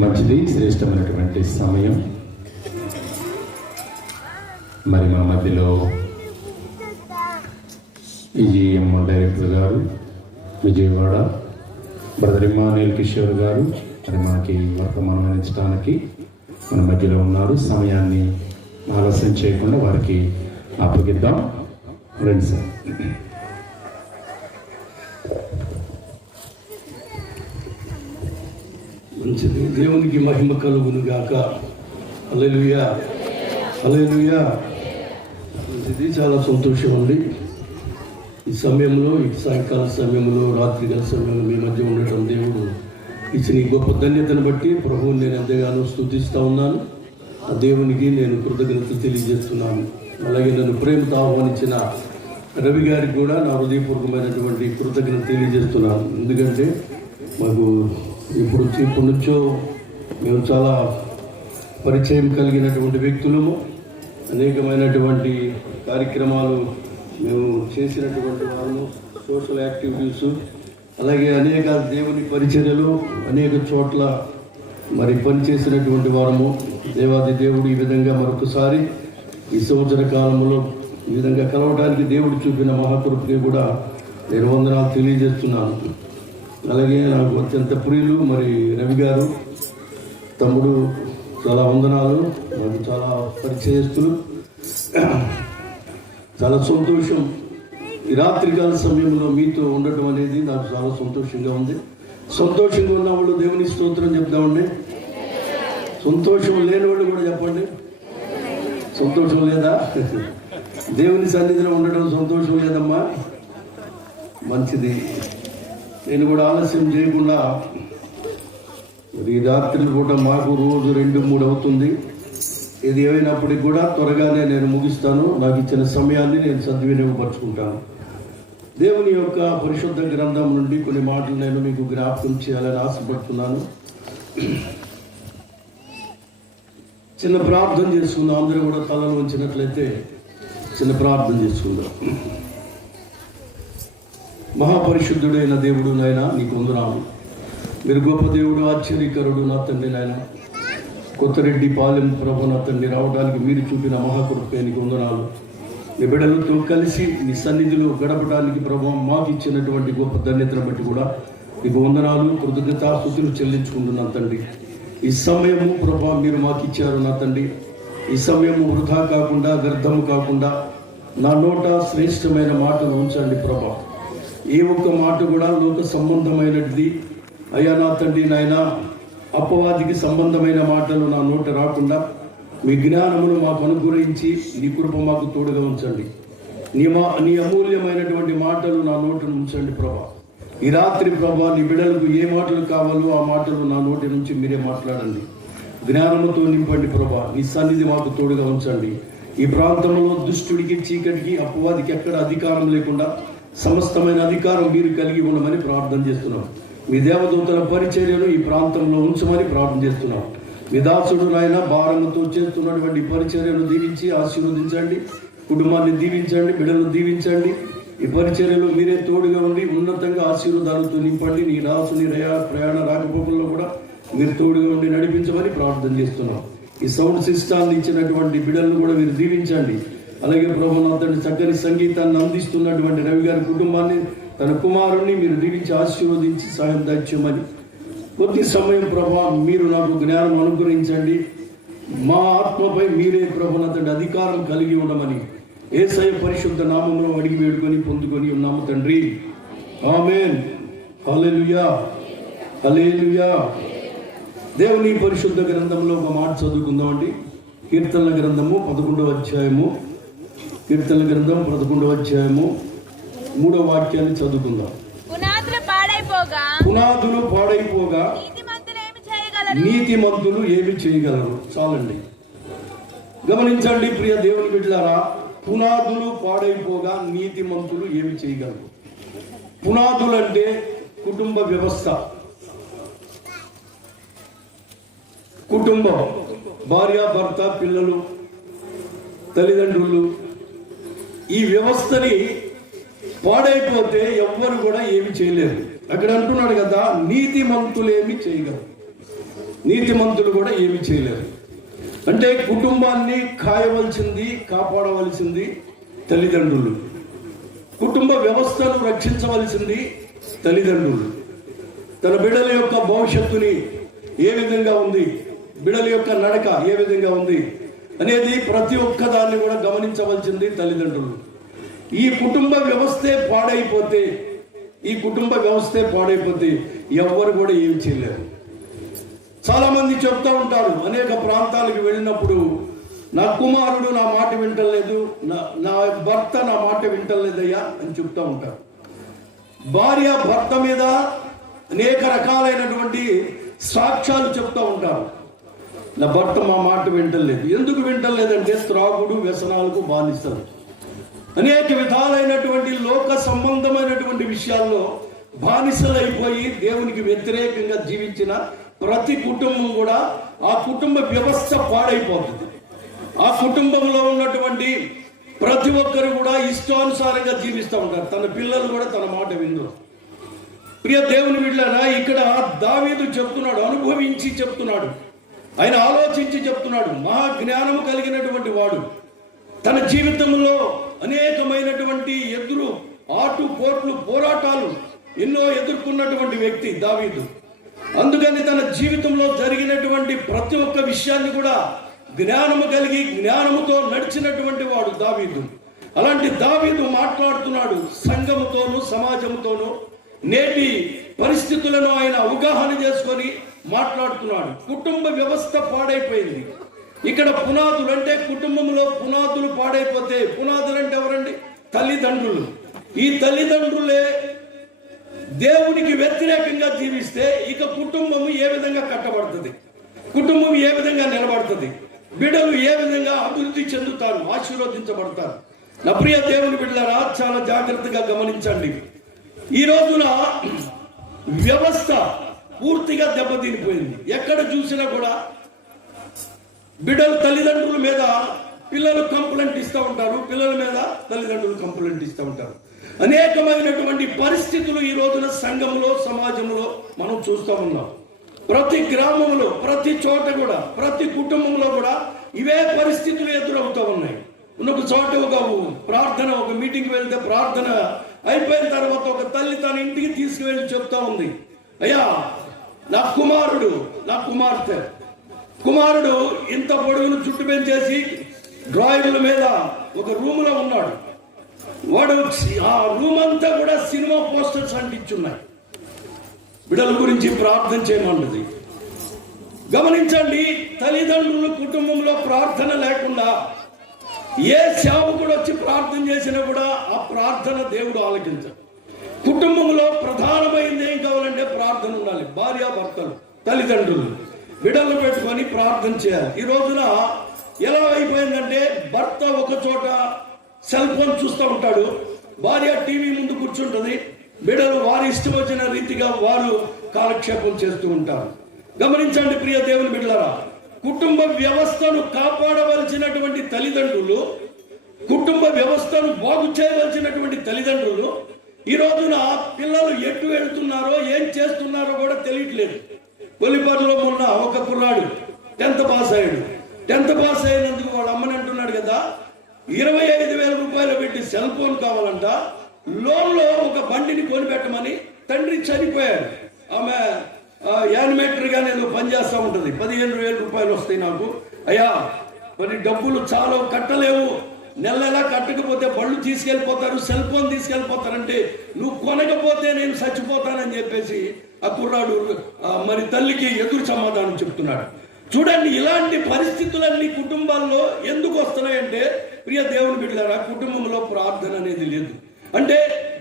మంచిది, శ్రేష్టమైనటువంటి సమయం. మరి మా మధ్యలో ఈజీఎం డైరెక్టర్ గారు విజయవాడ బ్రదర్ ఇమ్మానుయేల్ కిషోర్ గారు మరి మనకి వర్తమానం అందించడానికి మన మధ్యలో ఉన్నారు. సమయాన్ని ఆలస్యం చేయకుండా వారికి అప్పగిద్దాం. రండి సార్. మంచిది, దేవునికి మహిమ కలుగును గాక. హల్లెలూయా, హల్లెలూయా. మంచిది, చాలా సంతోషం ఉంది ఈ సమయంలో, ఈ సాయంకాల సమయంలో, రాత్రికాల సమయంలో మీ మధ్య ఉండటం దేవుడు ఇచ్చిన ఈ గొప్ప ధన్యతను బట్టి ప్రభువుని నేను ఎంతగానో స్తుతిస్తూ ఉన్నాను. ఆ దేవునికి నేను కృతజ్ఞతలు తెలియజేస్తున్నాను. అలాగే నన్ను ప్రేమతో ఆహ్వానించిన రవి గారికి కూడా నా హృదయపూర్వకమైనటువంటి కృతజ్ఞత తెలియజేస్తున్నాను. ఎందుకంటే మాకు ఇప్పటి నుంచో మేము చాలా పరిచయం కలిగినటువంటి వ్యక్తులము, అనేకమైనటువంటి కార్యక్రమాలు మేము చేసినటువంటి వాళ్ళము, సోషల్ యాక్టివిటీస్, అలాగే అనేక దేవుని పరిచర్యలు అనేక చోట్ల మరి పనిచేసినటువంటి వారము. దేవాది దేవుడు ఈ విధంగా మరొకసారి ఈ సంవత్సర కాలంలో ఈ విధంగా కలవడానికి దేవుడు చూపిన మహాకృపకి కూడా నేను వందనాలు తెలియజేస్తున్నాను. అలాగే నాకు అత్యంత ప్రియులు మరి రవి గారు తమ్ముడు, చాలా వందనాలు. నాకు చాలా పరిచయస్తులు. చాలా సంతోషం ఈ రాత్రికాల సమయంలో మీతో ఉండటం అనేది నాకు చాలా సంతోషంగా ఉంది. సంతోషంగా ఉన్న వాళ్ళు దేవుని స్తోత్రం చెప్తామండి. సంతోషం లేని వాళ్ళు కూడా చెప్పండి. సంతోషం లేదా? దేవుని సన్నిధిలో ఉండడం సంతోషం లేదమ్మా. మంచిది. నేను కూడా ఆలస్యం చేయకుండా ఈ రాత్రి పూట మాకు రోజు 2-3 అవుతుంది. ఇది ఏమైనప్పటికీ కూడా త్వరగానే నేను ముగిస్తాను. నాకు ఇచ్చిన సమయాన్ని నేను సద్వినియోగపరుచుకుంటాను. దేవుని యొక్క పరిశుద్ధ గ్రంథం నుండి కొన్ని మాటలు నేను మీకు జ్ఞాపకం చేయాలని ఆశపడుతున్నాను. చిన్న ప్రార్థన చేసుకుందాం. అందరూ కూడా తలలు ఉంచినట్లయితే చిన్న ప్రార్థన చేసుకుందాం. మహాపరిశుద్ధుడైన దేవుడు నాయన, నీకు వందనాలు. మీరు గొప్ప దేవుడు, ఆశ్చర్యకరుడు నా తండ్రి నాయన. కొత్తరెడ్డి పాలెం ప్రభు నా తండ్రి రావడానికి మీరు చూపిన మహాకృపే నీకు వందనాలు. మీ బిడ్డలతో కలిసి నీ సన్నిధిలో గడపడానికి ప్రభు మాకు ఇచ్చినటువంటి గొప్ప ధన్యతను బట్టి కూడా నీకు వందనాలు, కృతజ్ఞతాస్తుతులు చెల్లించుకుంటున్నాను తండ్రి. ఈ సమయము ప్రభు మీరు మాకు ఇచ్చారు నా తండ్రి. ఈ సమయము వృధా కాకుండా, వ్యర్థము కాకుండా నా నోట శ్రేష్టమైన మాటలు ఉంచండి ప్రభా. ఏ ఒక్క మాట కూడా లోక సంబంధమైనది అయ్యా నా తండ్రి నాయన, అపవాదికి సంబంధమైన మాటలు నా నోట రాకుండా మీ జ్ఞానమును మాకు అనుగ్రహించి నీ కృప మాకు తోడుగా ఉంచండి. నీ అమూల్యమైనటువంటి మాటలు నా నోటి ఉంచండి ప్రభా. ఈ రాత్రి ప్రభా నీ బిడ్డలకు ఏ మాటలు కావాలో ఆ మాటలు నా నోటి నుంచి మీరే మాట్లాడండి. జ్ఞానముతో నింపండి ప్రభా. నీ సన్నిధి మాకు తోడుగా ఉంచండి. ఈ ప్రాంతంలో దుష్టుడికి, చీకటికి, అపవాదికి ఎక్కడ అధికారం లేకుండా సమస్తమైన అధికారం మీరు కలిగి ఉండమని ప్రార్థన చేస్తున్నాం. మీ దేవదూతల పరిచర్యను ఈ ప్రాంతంలో ఉంచమని ప్రార్థన చేస్తున్నాం. మీ దాసుడు నాయన భారముతో చేస్తున్నటువంటి పరిచర్యను దీవించి ఆశీర్వదించండి. కుటుంబాన్ని దీవించండి, బిడ్డలను దీవించండి. ఈ పరిచర్యలో మీరే తోడుగా ఉండి ఉన్నతంగా ఆశీర్వాదాలతో నింపండి. నీ దాసుని ప్రయాణ రాకపోకల్లో కూడా మీరు తోడుగా ఉండి నడిపించమని ప్రార్థన చేస్తున్నాం. ఈ సౌండ్ సిస్టాన్ని ఇచ్చినటువంటి బిడ్డలను కూడా మీరు దీవించండి. అలాగే ప్రభు అతని చక్కని సంగీతాన్ని అందిస్తున్నటువంటి రవి గారి కుటుంబాన్ని, తన కుమారుణ్ణి మీరు దీవించి ఆశీర్వదించి సాయం దాల్చమని, కొద్ది సమయం ప్రభా మీరు నాకు జ్ఞానం అనుగ్రహించండి. మా ఆత్మపై మీరే ప్రభు అతని అధికారం కలిగి ఉండమని యేసయ్య పరిశుద్ధ నామంలో అడిగి వేడుకొని పొందుకొని ఉన్నాము తండ్రి. ఆమేన్. హల్లెలూయా, హల్లెలూయా. దేవుని పరిశుద్ధ గ్రంథంలో ఒక మాట చదువుకుందామండి. కీర్తనల గ్రంథము 11వ అధ్యాయము, కీర్తనల గ్రంథం 11వ అధ్యాయము 3వ వాక్యాన్ని చదువుకుందాం. పునాదులు పాడైపోగా నీతిమంతులు ఏమి చేయగలరు? చాలండి, గమనించండి ప్రియ దేవుని బిడ్డలారా. పునాదులు పాడైపోగా నీతిమంతులు ఏమి చేయగలరు? పునాదులు అంటే కుటుంబ వ్యవస్థ, కుటుంబం, భార్య, భర్త, పిల్లలు, తల్లిదండ్రులు. ఈ వ్యవస్థని పాడైపోతే ఎవ్వరు కూడా ఏమి చేయలేరు. అక్కడ అంటున్నాడు కదా, నీతిమంతులేమి చేయగలరు. నీతిమంతులు కూడా ఏమి చేయలేరు. అంటే కుటుంబాన్ని కాయవలసింది, కాపాడవలసింది తల్లిదండ్రులు. కుటుంబ వ్యవస్థను రక్షించవలసింది తల్లిదండ్రులు. తన బిడ్డల యొక్క భవిష్యత్తుని ఏ విధంగా ఉంది, బిడ్డల యొక్క నడక ఏ విధంగా ఉంది అనేది ప్రతి ఒక్కదాన్ని కూడా గమనించవలసింది తల్లిదండ్రులు. ఈ కుటుంబ వ్యవస్థే పాడైపోతే ఎవ్వరు కూడా ఏం చేయలేరు. చాలా మంది చెప్తా ఉంటారు, అనేక ప్రాంతాలకు వెళ్ళినప్పుడు నా కుమారుడు నా మాట వింటలేదు, నా భర్త నా మాట వింటలేదయ్యా అని చెప్తూ ఉంటారు. భార్య భర్త మీద అనేక రకాలైనటువంటి సాక్ష్యాలు చెప్తూ ఉంటారు. నా భర్త మా మాట వింటలేదు. ఎందుకు వింటలేదంటే త్రాగుడు, వ్యసనాలకు బానిసలు. అనేక విధాలైనటువంటి లోక సంబంధమైనటువంటి విషయాల్లో బానిసలైపోయి దేవునికి వ్యతిరేకంగా జీవించిన ప్రతి కుటుంబం కూడా ఆ కుటుంబ వ్యవస్థ పాడైపోతుంది. ఆ కుటుంబంలో ఉన్నటువంటి ప్రతి ఒక్కరు కూడా ఇష్టానుసారంగా జీవిస్తూ ఉంటారు. తన పిల్లలు కూడా తన మాట వినరు. ప్రియ దేవుని బిడ్డలారా, ఇక్కడ దావీదు చెప్తున్నాడు, అనుభవించి చెప్తున్నాడు, ఆయన ఆలోచించి చెప్తున్నాడు. మహా జ్ఞానము కలిగినటువంటి వాడు, తన జీవితంలో అనేకమైనటువంటి ఆటుపోట్లు, పోరాటాలు ఎన్నో ఎదుర్కొన్నటువంటి వ్యక్తి దావీదు. అందుకని తన జీవితంలో జరిగినటువంటి ప్రతి ఒక్క విషయాన్ని కూడా జ్ఞానము కలిగి జ్ఞానముతో నడిచినటువంటి వాడు దావీదు. అలాంటి దావీదు మాట్లాడుతున్నాడు సంఘముతోనూ సమాజంతోనూ నేటి పరిస్థితులను ఆయన అవగాహన చేసుకొని మాట్లాడుతున్నాడు. కుటుంబ వ్యవస్థ పాడైపోయింది. ఇక్కడ పునాదులు అంటే కుటుంబంలో పునాదులు పాడైపోతే, పునాదులు అంటే ఎవరండి? తల్లిదండ్రులు. ఈ తల్లిదండ్రులే దేవునికి వ్యతిరేకంగా జీవిస్తే ఇక కుటుంబము ఏ విధంగా కట్టబడుతుంది, కుటుంబం ఏ విధంగా నిలబడుతుంది, బిడ్డలు ఏ విధంగా అభివృద్ధి చెందుతారు, ఆశీర్వదించబడతారు. నా ప్రియ దేవుని బిడ్డలారా, చాలా జాగ్రత్తగా గమనించండి. ఈ రోజున వ్యవస్థ పూర్తిగా దెబ్బతినిపోయింది. ఎక్కడ చూసినా కూడా బిడ్డలు తల్లిదండ్రుల మీద పిల్లలు కంప్లైంట్ ఇస్తూ ఉంటారు, పిల్లల మీద తల్లిదండ్రులు కంప్లైంట్ ఇస్తూ ఉంటారు. అనేకమైనటువంటి పరిస్థితులు ఈ రోజున సంఘంలో, సమాజంలో మనం చూస్తూ ఉన్నాం. ప్రతి గ్రామంలో, ప్రతి చోట కూడా, ప్రతి కుటుంబంలో కూడా ఇవే పరిస్థితులు ఎదురవుతూ ఉన్నాయి. ఒక చోట ఒక మీటింగ్కి వెళ్తే ప్రార్థన అయిపోయిన తర్వాత ఒక తల్లి తన ఇంటికి తీసుకువెళ్ళి చెప్తా ఉంది, అయ్యా నా కుమారుడు ఇంత పొడుగును చుట్టు పెంచేసి డ్రాయింగ్ల మీద ఒక రూమ్లో ఉన్నాడు. వాడు ఆ రూమ్ అంతా కూడా సినిమా పోస్టర్స్ అంటించున్నాయి. బిడ్డల గురించి ప్రార్థన చేయమన్నది. గమనించండి, తల్లిదండ్రులు కుటుంబంలో ప్రార్థన లేకుండా ఏ సేవకుడు వచ్చి ప్రార్థన చేసినా కూడా ఆ ప్రార్థన దేవుడు ఆలకించాడు. కుటుంబంలో ప్రధానమైనది ఏం కావాలంటే ప్రార్థన ఉండాలి. భార్యాభర్తలు, తల్లిదండ్రులు బిడ్డలు పెట్టుకొని ప్రార్థన చేయాలి. ఈ రోజున ఎలా అయిపోయిందంటే, భర్త ఒక చోట సెల్ ఫోన్ చూస్తూ ఉంటాడు, భార్య టీవీ ముందు కూర్చుంటుంది, బిడ్డలు వారి ఇష్టం వచ్చిన రీతిగా వారు కాలక్షేపం చేస్తూ ఉంటారు. గమనించండి ప్రియ దేవుని బిడ్డలారా, కుటుంబ వ్యవస్థను కాపాడవలసినటువంటి తల్లిదండ్రులు, కుటుంబ వ్యవస్థను బాగు చేయవలసినటువంటి తల్లిదండ్రులు ఈ రోజున పిల్లలు ఎటు వెళ్తున్నారో ఏం చేస్తున్నారో కూడా తెలియట్లేదు. కొలిపర్లో మొన్న ఒక కుర్రాడు 10th పాస్ అయ్యాడు. 10th పాస్ అయినందుకు వాడు అమ్మని అంటున్నాడు కదా, 25,000 రూపాయలు పెట్టి సెల్ ఫోన్ కావాలంట, లోన్లో ఒక బండిని కొనిపెట్టమని. తండ్రి చనిపోయాడు. ఆమె యానిమేటర్ గా నేను పనిచేస్తూ ఉంటుంది. 15,000 రూపాయలు వస్తాయి నాకు. అయ్యా మరి డబ్బులు చాలా కట్టలేవు, నెల కట్టకపోతే బళ్ళు తీసుకెళ్ళిపోతారు, సెల్ ఫోన్ తీసుకెళ్ళిపోతారంటే నువ్వు కొనకపోతే నేను చచ్చిపోతానని చెప్పేసి ఆ కుర్రాడు మరి తల్లికి ఎదురు సమాధానం చెప్తున్నాడు. చూడండి, ఇలాంటి పరిస్థితులన్నీ కుటుంబాల్లో ఎందుకు వస్తున్నాయంటే, ప్రియ దేవుని బిడ్డలారా, కుటుంబంలో ప్రార్థన అనేది లేదు. అంటే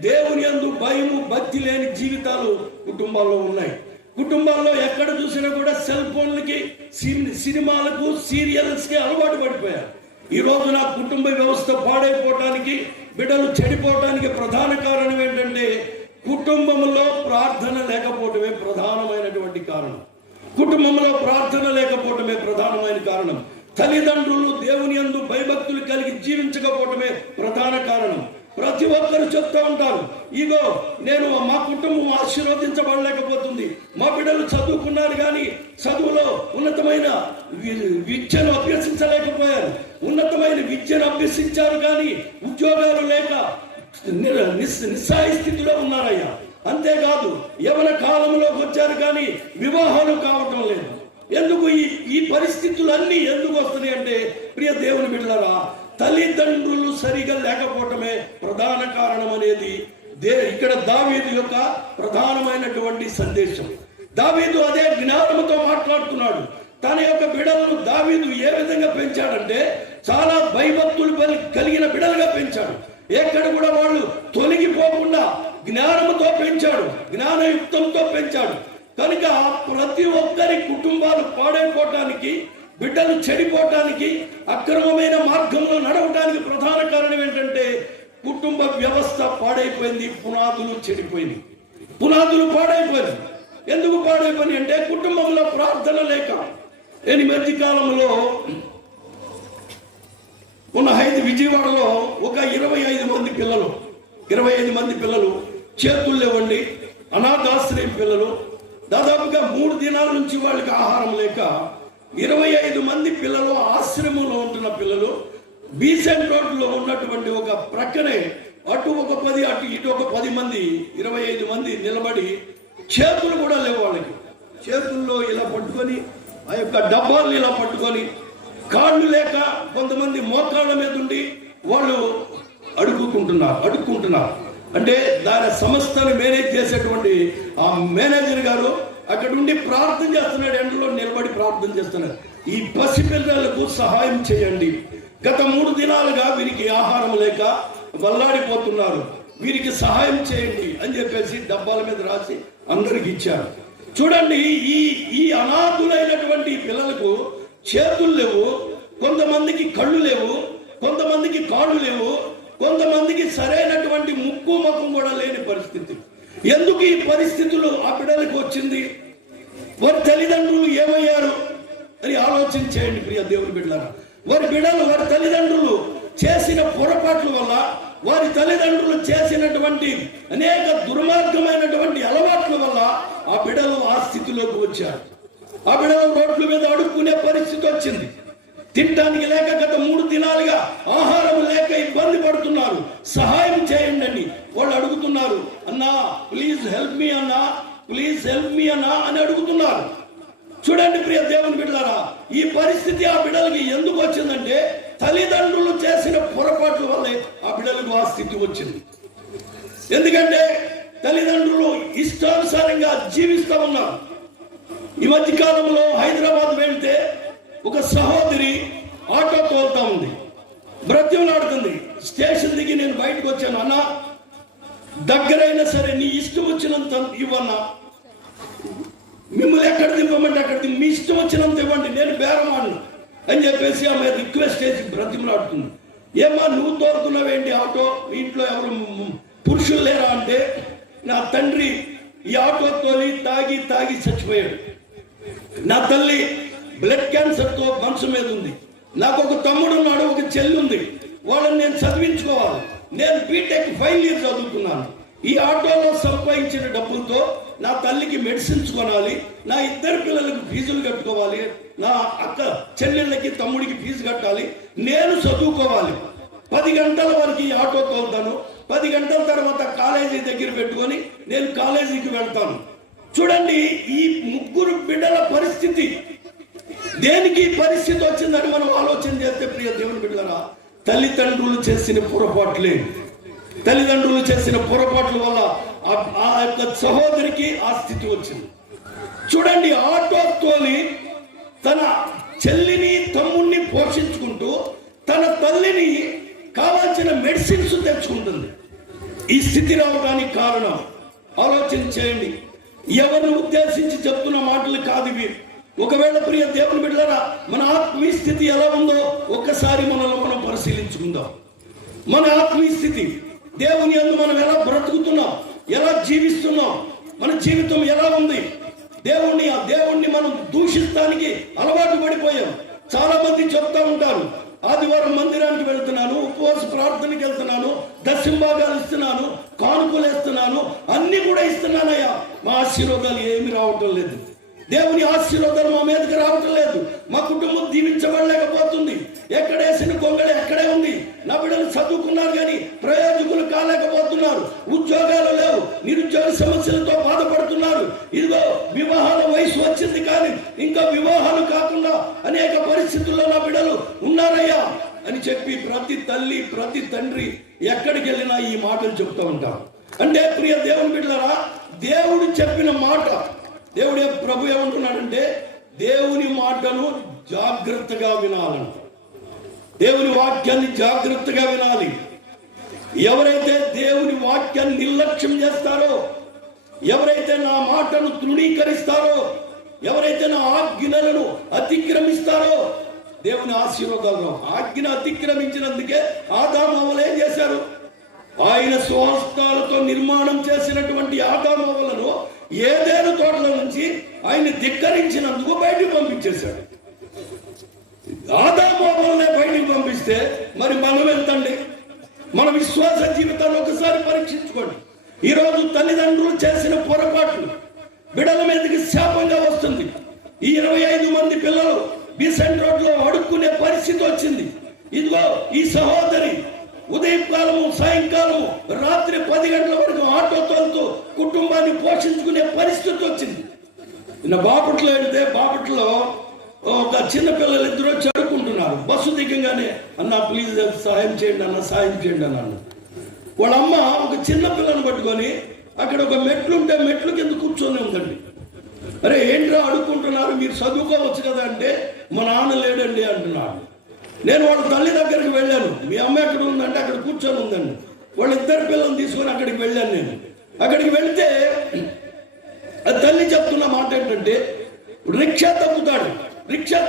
దేవుని యందు భయము, భక్తి లేని జీవితాలు కుటుంబాల్లో ఉన్నాయి. కుటుంబాల్లో ఎక్కడ చూసినా కూడా సెల్ ఫోన్లకి, సినిమాలకు, సీరియల్స్ కి అలవాటు పడిపోయారు. ఈ రోజున కుటుంబ వ్యవస్థ పాడైపోవటానికి, బిడ్డలు చెడిపోవటానికి ప్రధాన కారణం ఏంటంటే, కుటుంబంలో ప్రార్థన లేకపోవటమే ప్రధానమైనటువంటి కారణం. కుటుంబంలో ప్రార్థన లేకపోవటమే ప్రధానమైన కారణం. తల్లిదండ్రులు దేవుని యందు భయభక్తులు కలిగి జీవించకపోవటమే ప్రధాన కారణం. ప్రతి ఒక్కరు చెప్తూ ఉంటారు, ఇగో నేను మా కుటుంబం ఆశీర్వదించబడలేకపోతుంది, మా బిడ్డలు చదువుకున్నారు కానీ చదువులో ఉన్నతమైన విద్యను అభ్యసించలేకపోయారు, ఉన్నతమైన విద్యను అభ్యసించారు కానీ ఉద్యోగాలు లేక నిస్సాయ స్థితిలో ఉన్నారయ్యా. అంతేకాదు యవన కాలంలోకి వచ్చారు కానీ వివాహాలు కావటం లేదు. ఎందుకు ఈ పరిస్థితులన్నీ ఎందుకు వస్తున్నాయి అంటే ప్రియ దేవుని బిడ్డలారా, తల్లిదండ్రులు సరిగా లేకపోవటమే ప్రధాన కారణం అనేది ఇక్కడ దావీదు యొక్క ప్రధానమైనటువంటి సందేశం. దావీదు అదే జ్ఞానంతో మాట్లాడుతున్నాడు. తన యొక్క బిడ్డలను దావీదు ఏ విధంగా పెంచాడంటే చాలా భయభక్తులు కలిగిన బిడ్డలుగా పెంచాడు. ఎక్కడ కూడా వాళ్ళు తొలగిపోకుండా జ్ఞానంతో పెంచాడు, జ్ఞానయుక్తంతో పెంచాడు. కనుక ప్రతి ఒక్కరి కుటుంబాలు పాడైపోవటానికి, బిడ్డలు చెడిపోవటానికి, అక్రమమైన మార్గంలో నడవటానికి ప్రధాన కారణం ఏంటంటే కుటుంబ వ్యవస్థ పాడైపోయింది, పునాదులు చెడిపోయింది. పునాదులు పాడైపోయింది. ఎందుకు పాడైపోయింది అంటే కుటుంబంలో ప్రార్థన లేక. నేను ఈ మధ్య కాలంలో విజయవాడలో ఒక 25 మంది పిల్లలు చేతులు లేవండి, అనాథాశ్రయం పిల్లలు, దాదాపుగా 3 దినాల నుంచి వాళ్ళకి ఆహారం లేక 25 మంది పిల్లలు ఆశ్రమంలో ఉంటున్న పిల్లలు బీసెంట్ రోడ్లో ఉన్నటువంటి ఒక ప్రక్కనే అటు ఒక 10 అటు ఇటు ఒక 10 మంది 25 మంది నిలబడి చేతులు కూడా లేవు వాళ్ళకి. చేతుల్లో ఇలా పట్టుకొని ఆ యొక్క డబ్బాలను ఇలా పట్టుకొని, కాళ్ళు లేక కొంతమంది మోకాళ్ళ మీద ఉండి వాళ్ళు అడుక్కుంటున్నారు. అంటే దాని సంస్థను మేనేజ్ చేసేటువంటి ఆ మేనేజర్ గారు అక్కడ ఉండి ప్రార్థన చేస్తున్నాడు, ఎండలో నిలబడి ప్రార్థన చేస్తున్నాడు. ఈ పసిపిల్లలకు సహాయం చేయండి, గత 3 దినాలుగా వీరికి ఆహారం లేక వల్లాడిపోతున్నారు, వీరికి సహాయం చేయండి అని చెప్పేసి డబ్బాల మీద రాసి అందరికి ఇచ్చారు. చూడండి, ఈ అనాథులైనటువంటి పిల్లలకు చేతులు లేవు, కొంతమందికి కళ్ళు లేవు, కొంతమందికి కాళ్ళు లేవు, కొంతమందికి సరైనటువంటి ముక్కు ముఖం కూడా లేని పరిస్థితి. ఎందుకు ఈ పరిస్థితులు ఆ బిడ్డలకు వచ్చింది? వారి తల్లిదండ్రులు ఏమయ్యారు అని ఆలోచన చేయండి ప్రియ దేవుని బిడ్డలారా. వారి తల్లిదండ్రులు చేసిన పొరపాట్ల వల్ల, వారి తల్లిదండ్రులు చేసినటువంటి అనేక దుర్మార్గమైనటువంటి అలవాట్ల వల్ల ఆ బిడ్డలు ఆ స్థితిలోకి వచ్చారు. ఆ బిడ్డలు రోడ్ల మీద అడుక్కునే పరిస్థితి వచ్చింది. తినడానికి లేక గత 3 దినాలుగా ఆహారం లేక ఇబ్బంది పడుతున్నారు, సహాయం చేయండి అని వాళ్ళు అడుగుతున్నారు. అన్నా ప్లీజ్ హెల్ప్ మీ అన్నా, ప్లీజ్ హెల్ప్ మీ అన్నా అని అడుగుతున్నారు. చూడండి ప్రియ దేవుని బిడ్డలారా, ఈ పరిస్థితి ఆ బిడ్డలకి ఎందుకు వచ్చిందంటే తల్లిదండ్రులు చేసిన పొరపాట్ల వల్లే ఆ బిడ్డలకు ఆ స్థితి వచ్చింది. ఎందుకంటే తల్లిదండ్రులు ఇష్టానుసారంగా జీవిస్తూ ఉన్నారు. ఈ మధ్య కాలంలో హైదరాబాద్ వెళ్తే ఒక సహోదరి ఆటో తోలుతా ఉంది, బ్రతిమలాడుతుంది. స్టేషన్ దిగి నేను బయటకు వచ్చాను, అన్నా దగ్గరైనా సరే నీ ఇష్టం వచ్చినంత ఇవ్వన్నా, మిమ్మల్ని ఎక్కడ దింపమంటే అక్కడ మీ ఇష్టం వచ్చినంత ఇవ్వండి, నేను బేరమాను అని చెప్పేసి ఆమె రిక్వెస్ట్ చేసి బ్రతిమలాడుతుంది. ఏమా నువ్వు తోలుతున్నావేంటి ఆటో, మీ ఇంట్లో ఎవరు పురుషులు లేరా అంటే, నా తండ్రి ఈ ఆటో తోలి తాగి చచ్చిపోయాడు, నా తల్లి బ్లడ్ క్యాన్సర్తో మనసు మీద ఉంది, నాకు ఒక తమ్ముడు ఉన్నాడు, ఒక చెల్లి ఉంది, వాళ్ళని నేను చదివించుకోవాలి, నేను బీటెక్ 5 ఇయర్స్ చదువుతున్నాను, ఈ ఆటోలో సంపాదించిన డబ్బులతో నా తల్లికి మెడిసిన్స్ కొనాలి, నా 2 పిల్లలకు ఫీజులు కట్టుకోవాలి, నా అక్క చెల్లెళ్ళకి తమ్ముడికి ఫీజు కట్టాలి, నేను చదువుకోవాలి. 10 గంటల వరకు ఈ ఆటో తోలుతాను, 10 గంటల తర్వాత కాలేజీ దగ్గర పెట్టుకొని నేను కాలేజీకి వెళ్తాను. చూడండి, ఈ 3 బిడ్డల పరిస్థితి దేనికి పరిస్థితి వచ్చిందని మనం ఆలోచన చేస్తే ప్రియ దేవుని బిడ్డలారా, తల్లిదండ్రులు చేసిన పొరపాట్లే. తల్లిదండ్రులు చేసిన పొరపాట్ల వల్ల ఆ యొక్క సహోదరికి ఆ స్థితి వచ్చింది. చూడండి, ఆటో తోలి తన చెల్లిని తమ్ముడిని పోషించుకుంటూ తన తల్లిని కావాల్సిన మెడిసిన్స్ తెచ్చుకుంటుంది. ఈ స్థితి రావడానికి కారణం ఆలోచన చేయండి. ఎవరిని ఉద్దేశించి చెప్తున్న మాటలు కాదు ఇవి. ఒకవేళ ప్రియ దేవుని బిడ్డలారా, మన ఆత్మీయ స్థితి ఎలా ఉందో ఒక్కసారి మనల్ని మనం పరిశీలించుకుందాం. మన ఆత్మీయ స్థితి, దేవుని యందు మనం ఎలా బ్రతుకుతున్నాం, ఎలా జీవిస్తున్నాం, మన జీవితం ఎలా ఉంది? దేవుణ్ణి మనం దూషిస్తానికి అలవాటు పడిపోయాం. చాలా మంది చెప్తా ఉంటారు, ఆదివారం మందిరానికి వెళ్తున్నాను, ఉపవాస ప్రార్థనకి వెళ్తున్నాను, దశంభాగాలు ఇస్తున్నాను, కానుకలు వేస్తున్నాను, అన్ని కూడా ఇస్తున్నానయ్యా. మా ఆశీర్వాదాలు ఏమి రావటం లేదు. దేవుని ఆశీర్వాదాలు మా మీదకి రావటం లేదు. మా కుటుంబం దీవించబడలేకపోతుంది. ఎక్కడేసిన గొంగళి ఎక్కడే ఉంది. నా బిడ్డలు చదువుకున్నారు కానీ ప్రయోజకులు కాలేకపోతున్నారు. ఉద్యోగాలు లేవు, నిరుద్యోగ సమస్యలతో బాధపడుతున్నారు. ఇదిగో వివాహాల వయసు వచ్చింది కానీ ఇంకా వివాహాలు కాకుండా అనేక పరిస్థితుల్లో నా బిడ్డలు ఉన్నారయ్యా అని చెప్పి ప్రతి తల్లి ప్రతి తండ్రి ఎక్కడికి వెళ్ళినా ఈ మాటలు చెప్తూ ఉంటారు. అంటే ప్రియ దేవుని బిడ్డలారా, దేవుడు చెప్పిన మాట, దేవుడు ప్రభు ఏమంటున్నాడంటే దేవుని మాటను జాగ్రత్తగా వినాలంట. దేవుని వాక్యాన్ని జాగ్రత్తగా వినాలి. ఎవరైతే దేవుని వాక్యాన్ని నిర్లక్ష్యం చేస్తారో, ఎవరైతే నా మాటను తృణీకరిస్తారో, ఎవరైతే నా ఆజ్ఞలను అతిక్రమిస్తారో దేవుని ఆశీర్వాదాలు. ఆజ్ఞ అతిక్రమించినందుకే ఆదాము అవ్వలు ఏం చేశారు? ఆయన స్వహస్తాలతో నిర్మాణం చేసినటువంటి ఆదాము అవ్వలను ఏదేను తోటల నుంచి ఆయన ధిక్కరించినందుకు బయటికి పంపించేశాడు. ఆదాము అవ్వలనే బయటికి పంపిస్తే మరి మనం ఎంతండి? మన విశ్వాస జీవితాన్ని ఒకసారి పరీక్షించుకోండి. ఈరోజు తల్లిదండ్రులు చేసిన పొరపాట్లు బిడ్డల మీదకి శాపంగా వస్తుంది. ఈ 25 మంది పిల్లలు బీసెంట్ రోడ్ లో అడుక్కునే పరిస్థితి వచ్చింది. ఇదిగో ఈ సహోదరి ఉదయం కాలము, సాయంకాలము, రాత్రి 10 గంటల వరకు ఆటో తోలుతూ కుటుంబాన్ని పోషించుకునే పరిస్థితి వచ్చింది. నిన్న బాపట్లో వెళ్తే బాపట్లో ఒక చిన్న పిల్లలు ఇద్దరు వచ్చి అడుక్కుంటున్నారు. బస్సు దిగంగానే అన్న ప్లీజ్ సహాయం చేయండి అన్న, సహాయం చేయండి అన్నాను. వాళ్ళ అమ్మ ఒక చిన్న పిల్లని పట్టుకొని అక్కడ ఒక మెట్లు ఉంటే మెట్లు కింద కూర్చొని ఉందండి. అరే ఏంట్రా అడుక్కుంటున్నారు, మీరు చదువుకోవచ్చు కదా అంటే మా నాన్న లేడండి అంటున్నాడు. నేను వాళ్ళ తల్లి దగ్గరికి వెళ్ళాను. మీ అమ్మ ఎక్కడ ఉందంటే అక్కడ కూర్చొని ఉందండి. వాళ్ళిద్దరు పిల్లల్ని తీసుకొని అక్కడికి వెళ్ళాను. నేను అక్కడికి వెళ్తే తల్లి చెప్తున్న మాట ఏంటంటే రిక్షా తొక్కుతాడు. రిక్షా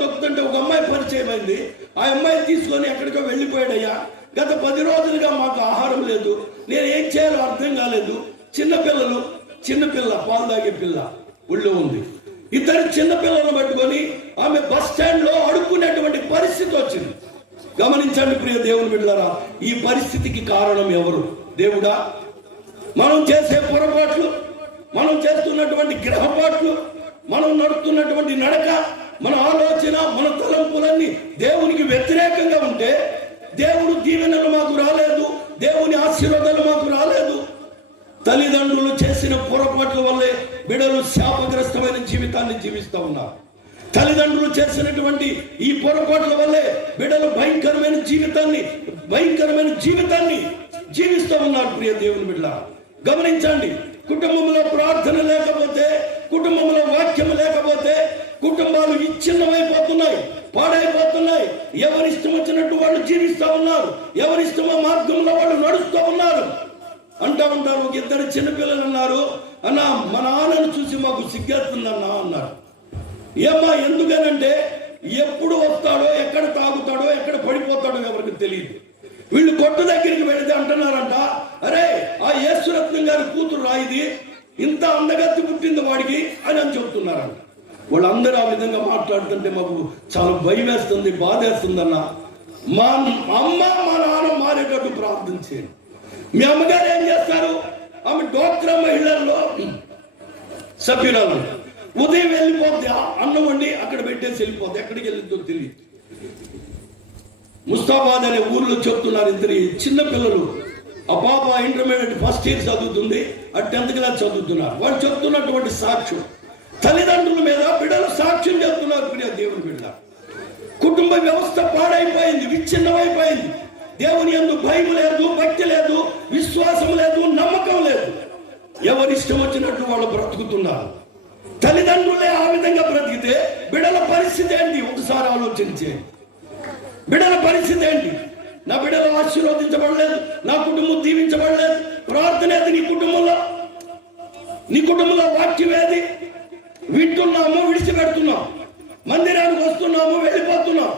తొక్కుతుంటే ఒక అమ్మాయి పరిచయం అయింది. ఆ అమ్మాయి తీసుకొని ఎక్కడికో వెళ్ళిపోయాడయ్యా. గత 10 రోజులుగా మాకు ఆహారం లేదు, నేను ఏం చేయాలో అర్థం కాలేదు. చిన్నపిల్ల పాలు తాగే పిల్ల ఒళ్ళో ఉంది. ఇద్దరు చిన్నపిల్లలను పట్టుకొని ఆమె బస్ స్టాండ్ లో అడుక్కునేటువంటి పరిస్థితి వచ్చింది. గమనించండి ప్రియ దేవుని బిడ్డలారా, ఈ పరిస్థితికి కారణం ఎవరు? దేవుడా? మనం చేసే పొరపాట్లు, మనం చేస్తున్నటువంటి గ్రహపాట్లు, మనం నడుస్తున్నటువంటి నడక, మన ఆలోచన, మన తలంపులన్నీ దేవునికి వ్యతిరేకంగా ఉంటే దేవుడు దీవెనలు మాకు రాలేదు, దేవుని ఆశీర్వాదాలు మాకు రాలేదు. తల్లిదండ్రులు చేసిన పొరపాట్ల వల్లే బిడ్డలు శాపగ్రస్తమైన జీవితాన్ని జీవిస్తూ ఉన్నారు. తల్లిదండ్రులు చేసినటువంటి ఈ పొరపాట్ల వల్లే బిడ్డలు భయంకరమైన జీవితాన్ని జీవిస్తూ ఉన్నారు. ప్రియ దేవుని బిడ్డ గమనించండి. కుటుంబంలో ప్రార్థన లేకపోతే, కుటుంబంలో వాక్యం లేకపోతే కుటుంబాలు విచ్ఛిన్నమైపోతున్నాయి, పాడైపోతున్నాయి. ఎవరిష్టం వచ్చినట్టు వాళ్ళు జీవిస్తూ ఉన్నారు, ఎవరిష్టమో మార్గంలో వాళ్ళు నడుస్తూ ఉన్నారు. అంటూ ఉంటారు. ఒక ఇద్దరు చిన్నపిల్లలు అన్నారు, అన్నా మా నాన్నను చూసి మాకు సిగ్గేస్తుందన్నా అన్నారు. ఏమ్మా ఎందుకనంటే ఎప్పుడు వస్తాడో, ఎక్కడ తాగుతాడో, ఎక్కడ పడిపోతాడో ఎవరికి తెలియదు. వీళ్ళు కొట్టు దగ్గరికి వెళితే అంటున్నారంట, అరే ఆ యేసురత్నం గారి కూతురు రాయిది, ఇంత అందగత్తి పుట్టింది వాడికి అని చెబుతున్నారంట. వాళ్ళందరూ ఆ విధంగా మాట్లాడుతుంటే మాకు చాలా భయం వేస్తుంది, బాధేస్తుంది అన్న. మా అమ్మ మా నాన్న మారేటట్టు ప్రార్థన చేయండి. మీ అమ్మగారు ఏం చేస్తారు? ఆమె డోక్రా మహిళల్లో సభ్యురాలు. ఉదయం వెళ్ళిపోద్ది, అన్నం వండి అక్కడ పెట్టేసి వెళ్ళిపోద్ది. ఎక్కడికి వెళ్ళిందో తెలియదు. ముస్తాబాద్ అనే ఊర్లో చెప్తున్నారు, ఇద్దరు చిన్న పిల్లలు. ఆ పాప ఇంటర్మీడియట్ ఫస్ట్ ఇయర్ చదువుతుంది, ఆ 10th క్లాస్ చదువుతున్నారు. వాళ్ళు చెప్తున్నటువంటి సాక్ష్యం తల్లిదండ్రుల మీద బిడ్డలు సాక్ష్యం చెప్తున్నారు. ప్రియ దేవుని బిడ్డ, కుటుంబ వ్యవస్థ పాడైపోయింది, విచ్ఛిన్నమైపోయింది. దేవుని యందు భయం లేదు, భక్తి లేదు, విశ్వాసం లేదు, నమ్మకం లేదు. ఎవరిష్టం వచ్చినట్టు వాళ్ళు బ్రతుకుతున్నారు. తల్లిదండ్రులే ఆ విధంగా బ్రతికితే బిడ్డల పరిస్థితి ఏంటి? ఒకసారి ఆలోచించే. బిడ్డల పరిస్థితి ఏంటి? నా బిడ్డలు ఆశీర్వదించబడలేదు, నా కుటుంబం దీవించబడలేదు. ప్రార్థన ఏది నీ కుటుంబంలో? నీ కుటుంబంలో వాక్యం ఏది? వింటున్నాము, విడిచిపెడుతున్నాం. మందిరానికి వస్తున్నాము, వెళ్ళిపోతున్నాం.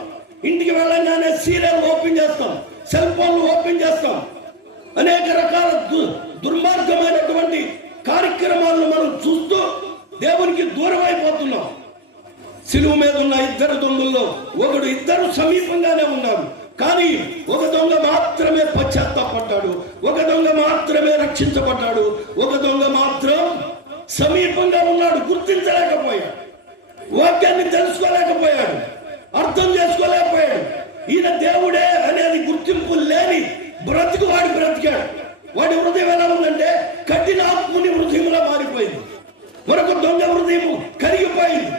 ఇంటికి వెళ్ళగానే సీరియల్ ఓపెన్ చేస్తాం, సెల్ ఫోన్లు ఓపెన్ చేస్తాం. అనేక రకాల దుర్మార్గమైనటువంటి కార్యక్రమాలను మనం చూస్తూ దేవునికి దూరం అయిపోతున్నాం. సిలువ మీద ఉన్న ఇద్దరు దొంగల్లో ఇద్దరు సమీపంగానే ఉన్నారు, కానీ ఒక దొంగ మాత్రమే పశ్చాత్తాపడ్డాడు, ఒక దొంగ మాత్రమే రక్షించబడ్డాడు, ఒక దొంగ మాత్రం సమీపంగా ఉన్నాడు. గుర్తించలేకపోయాడు, వాక్యాన్ని తెలుసుకోలేకపోయాడు, అర్థం చేసుకోలేకపోయాడు. ఈయన దేవుడే అనేది గుర్తింపు లేని బ్రతుకు వాడి బ్రతికాడు. వాడి హృదయం ఎలా ఉందంటే కఠినాత్ముని హృదయంలో మారిపోయింది. మరొక దొంగ హృదయం కరిగిపోయింది.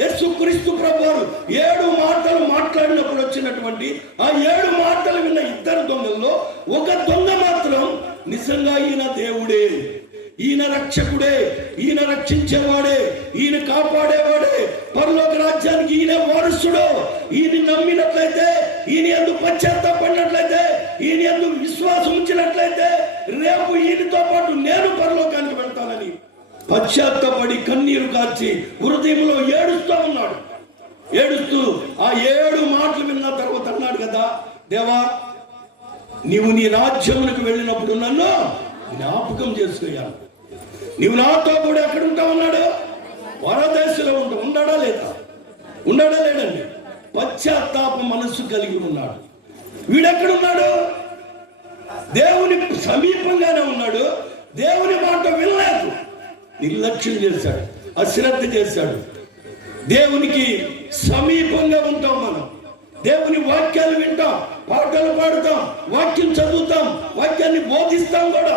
యేసుక్రీస్తు ప్రభువారు 7 మాటలు మాట్లాడినప్పుడు వచ్చినటువంటి ఆ 7 మాటలు విన్న ఇద్దరు దొంగల్లో ఒక దొంగ మాత్రం నిజంగా ఈయన దేవుడే, ఈయన రక్షకుడే, ఈయన రక్షించేవాడే, ఈయన కాపాడేవాడే, పరలోక రాజ్యానికి ఈయన వారసుడు, ఈయన నమ్మినట్లయితే, ఈయన యందు పశ్చాత్తాపడినట్లయితే, ఈయన యందు విశ్వాసం ఉంచినట్లయితే రేపు ఈయనతో పాటు నేను పరలోకానికి వెళ్తానని పశ్చాత్తాపడి కన్నీరు కార్చి హృదయంలో ఏడుస్తూ ఉన్నాడు. ఏడుస్తూ ఆ 7 మాటలు విన్న తర్వాత అన్నాడు కదా, దేవా నీవు నీ రాజ్యమునకు వెళ్ళినప్పుడు నన్ను జ్ఞాపకం చేసుకోయాలి. నీవు నాతో కూడా ఎక్కడ ఉంటా ఉన్నాడు? పరదేశంలో ఉన్నాడా లేదా? ఉన్నాడా లేడండి? పశ్చాత్తాప మనస్సు కలిగి ఉన్నాడు. వీడెక్కడున్నాడు? దేవుని సమీపంగానే ఉన్నాడు, దేవుని మాట వినలేదు, నిర్లక్ష్యం చేశాడు, అశ్రద్ధ చేశాడు. దేవునికి సమీపంగా ఉంటాం మనం, దేవుని వాక్యాలు వింటాం, పాటలు పాడుతాం, వాక్యం చదువుతాం, వాక్యాన్ని బోధిస్తాం కూడా.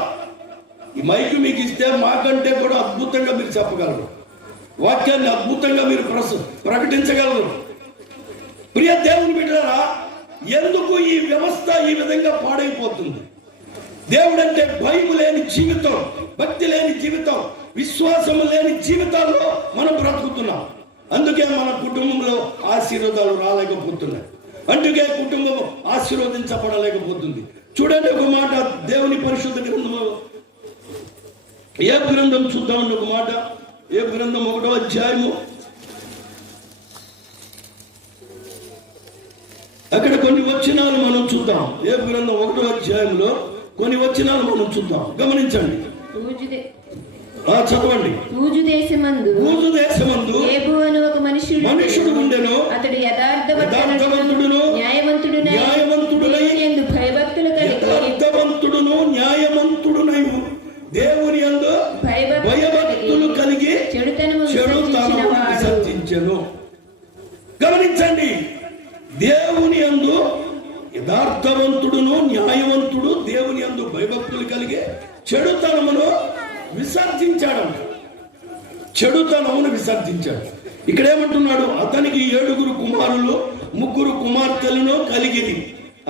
ఈ మైకు మీకు ఇస్తే మాకంటే కూడా అద్భుతంగా మీరు చెప్పగలరు, వాక్యాన్ని అద్భుతంగా మీరు ప్రకటించగలరు. ప్రియ దేవుని బిడ్డలారా, ఎందుకు ఈ వ్యవస్థ ఈ విధంగా పాడైపోతుంది? దేవుడంటే భయం లేని జీవితం, భక్తి లేని జీవితం, విశ్వాసం లేని జీవితాల్లో మనం బ్రతుకుతున్నాం. అందుకే మన కుటుంబంలో ఆశీర్వాదాలు రాలేకపోతున్నాయి, అందుకే కుటుంబం ఆశీర్వదించబడలేకపోతుంది. చూడండి ఒక మాట దేవుని పరిశుద్ధ గ్రంథంలో, ఏ గ్రంథం చూద్దామండి ఒక మాట, ఏ గ్రంథం 1వ అధ్యాయము, అక్కడ కొన్ని వచనాలు మనం చూద్దాం. ఏ గ్రంథం 1వ అధ్యాయంలో కొన్ని వచనాలు మనం చూద్దాం, గమనించండి. చదవండి. ఊజు దేశమందు ఏబు అను ఒక మనుషుడు ఉండెను, అతడు యథార్థవంతుడును న్యాయవంతుడునై దేవుని యందు భయభక్తులు కలిగి చెడుతనము విసర్జించెను. గమనించండి, దేవుని యందు యథార్థవంతుడును న్యాయవంతుడు, దేవుని యందు భయభక్తులు కలిగి చెడుతనమును విసర్జించాడు. చెడుతనమును విసర్జించాడు. ఇక్కడ ఏమంటున్నాడు? అతనికి 7 కుమారులు 3 కుమార్తెలను కలిగింది.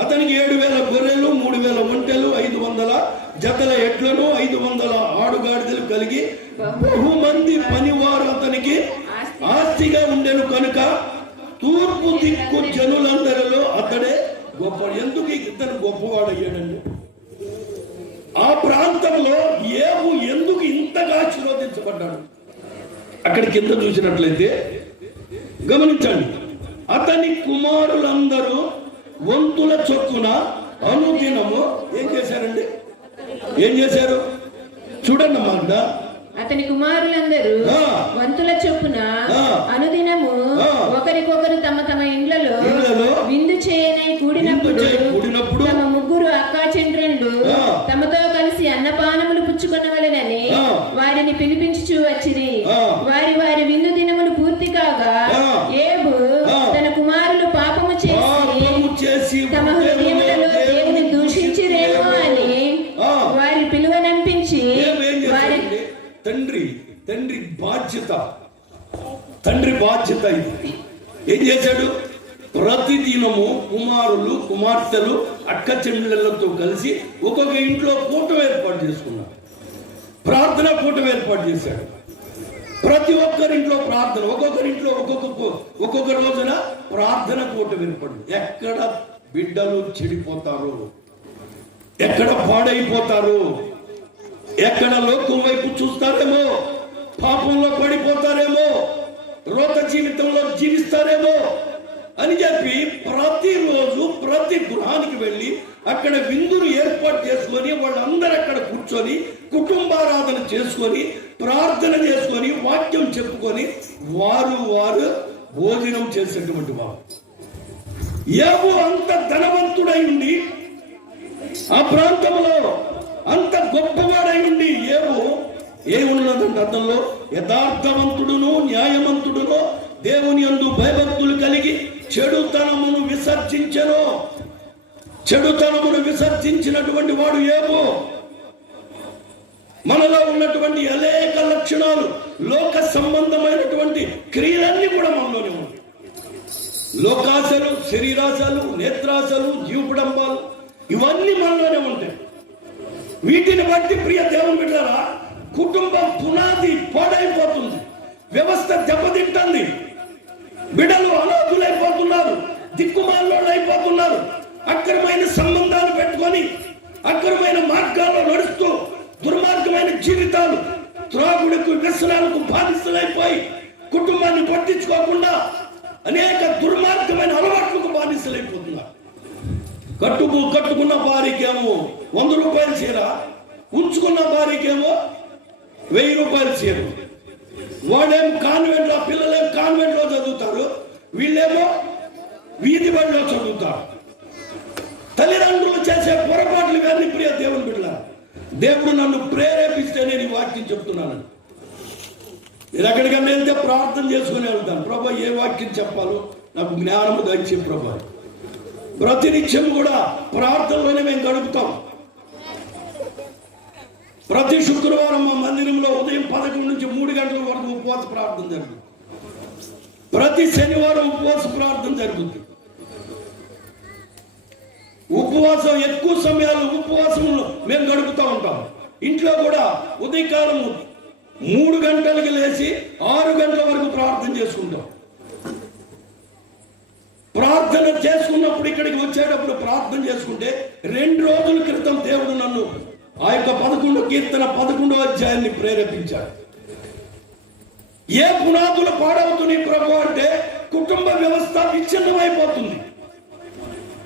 అతనికి 7,000 గొర్రెలు, 3,000 ఒంటెలు, 500 జతల ఎడ్లను, 500 ఆడుగాడిదలు కలిగి బహుమంది పనివారు అతనికి ఆస్తిగా ఉండెను కనుక తూర్పు దిక్కు జనులందరిలో అతడే గొప్ప. ఎందుకు ఇతను గొప్పవాడు అయ్యాడండి? ఆ ప్రాంతంలో ఏబు ఎందుకు ఇంతగా ఆశీర్వదించబడ్డాడు? అక్కడ కింద చూసినట్లయితే గమనించండి, అతని కుమారులందరూ వంతుల చొప్పున అనుదినము ఏం చేశారండి? ఏం చేశారు? చూడండి మాట. అతని కుమారులందరూ వంతుల చొప్పున అనుదినము ఒకరికొకరు తమ తమ ఇండ్లలో విందు చేయనై కూడినప్పుడు తమ 3 అక్కా చెండ్రులు తమతో కలిసి అన్నపానములు పుచ్చుకొనవలెనని వారిని పిలిపించుచూ వచ్చిరి. వారి వారి విందు దినములు పూర్తి కాగా ఏబు తన కుమారులు పాపము చేసి తమ హృదయములలో దేవుని దూషించిరేమో అని వారి పిలువనంపించి వారి తండ్రి బాధ్యత ఇది. ఏం చేశాడు? ప్రతిదినము కుమారులు కుమార్తెలు అక్క చెల్లెళ్ళతో కలిసి ఒక్కొక్క ఇంట్లో కూటం ఏర్పాటు చేసుకున్నారు, ప్రార్థన కూటం ఏర్పాటు చేశాడు. ప్రతి ఒక్కరింట్లో ప్రార్థన, ఒక్కొక్కరింట్లో ఒక్కొక్క రోజున ప్రార్థన కూటం ఏర్పడింది. ఎక్కడ బిడ్డలు చెడిపోతారు, ఎక్కడ పాడైపోతారు, ఎక్కడ లోకం వైపు చూస్తారేమో, పాపంలో పడిపోతారేమో, రోత జీవితంలో జీవిస్తారేమో అని చెప్పి ప్రతిరోజు ప్రతి గృహానికి వెళ్ళి అక్కడ విందును ఏర్పాటు చేసుకొని వాళ్ళందరూ అక్కడ కూర్చొని కుటుంబారాధన చేసుకొని ప్రార్థన చేసుకొని వాక్యం చెప్పుకొని వారు భోజనం చేసేటువంటి వాడు. యోబు అంత ధనవంతుడై ఉండి, ఆ ప్రాంతంలో అంత గొప్పవాడై ఉండి, యోబు ఏమున్నదంటే అతనిలో యథార్థవంతుడును న్యాయవంతుడును దేవుని యందు భయభక్తులు కలిగి చెడుతనమును విసర్జించినటువంటి వాడు యోబు. మనలో ఉన్నటువంటి అనేక లక్షణాలు, లోక సంబంధమైనటువంటి క్రియలన్నీ కూడా మనలోనే ఉంటాయి. లోకాశలు, శరీరాశలు, నేత్రాశలు, జీవకుడంబాలు ఇవన్నీ మనలోనే ఉంటాయి. వీటిని బట్టి ప్రియ దేవుని బిడ్డలారా, కుటుంబం పునాది పాడైపోతుంది, వ్యవస్థ దెబ్బతింటుంది, బిడ్డలు అనాథులైపోతున్నారు, దిక్కుమాలోళ్ళు అయిపోతున్నారు, అక్రమైన సంబంధాలు పెట్టుకొని అక్రమైన మార్గాల్లో నడుస్తూ దుర్మార్గమైన జీవితాలు, త్రాగుడుకు వ్యసనాలకు బానిసలైపోయి కుటుంబాన్ని పట్టించుకోకుండా అనేక దుర్మార్గమైన అలవాట్లకు బానిసలైపోతున్నారు. కట్టుకున్న భార్యకేమో 100 రూపాయల చీర, ఉంచుకున్న భార్యకేమో 1000 రూపాయల చీర. వాడేమో కాన్వెంట్, ఆ పిల్లలేమో కాన్వెంట్ లో చదువుతారు, వీళ్ళేమో వీధి బడిలో చదువుతారు. తల్లిదండ్రులు చేసే పొరపాట్లు ఇవన్నీ ప్రియ దేవుని బిడ్డలారా, దేవుడు నన్ను ప్రేరేపిస్తే నేను ఈ వాక్యం చెప్తున్నాను. నేను ఎక్కడికన్నా వెళ్తే ప్రార్థన చేసుకుని వెళ్తాను. ప్రభా, ఏ వాక్యం చెప్పాలో నాకు జ్ఞానము దయచే ప్రభా. ప్రతినిత్యం కూడా ప్రార్థనలోనే మేము గడుపుతాం. ప్రతి శుక్రవారం మా మందిరంలో ఉదయం 11 నుంచి 3 గంటల వరకు ఉపవాస ప్రార్థన జరుగుతుంది. ప్రతి శనివారం ఉపవాస ప్రార్థన జరుగుతుంది. ఉపవాసం ఎక్కువ సమయాలు ఉపవాసంలో మేము గడుపుతూ ఉంటాం. ఇంట్లో కూడా ఉదయకాలం 3 గంటలకు లేచి 6 గంటల వరకు ప్రార్థన చేసుకుంటాం. ప్రార్థన చేసుకున్నప్పుడు ఇక్కడికి వచ్చేటప్పుడు ప్రార్థన చేసుకుంటే 2 రోజుల క్రితం దేవుడు నన్ను ఆ యొక్క 11 కీర్తన 11వ అధ్యాయాన్ని ప్రేరేపించాడు. ఏ పునాదులు పాడవుతుంది ప్రభు అంటే కుటుంబ వ్యవస్థ విచ్ఛిన్నమైపోతుంది,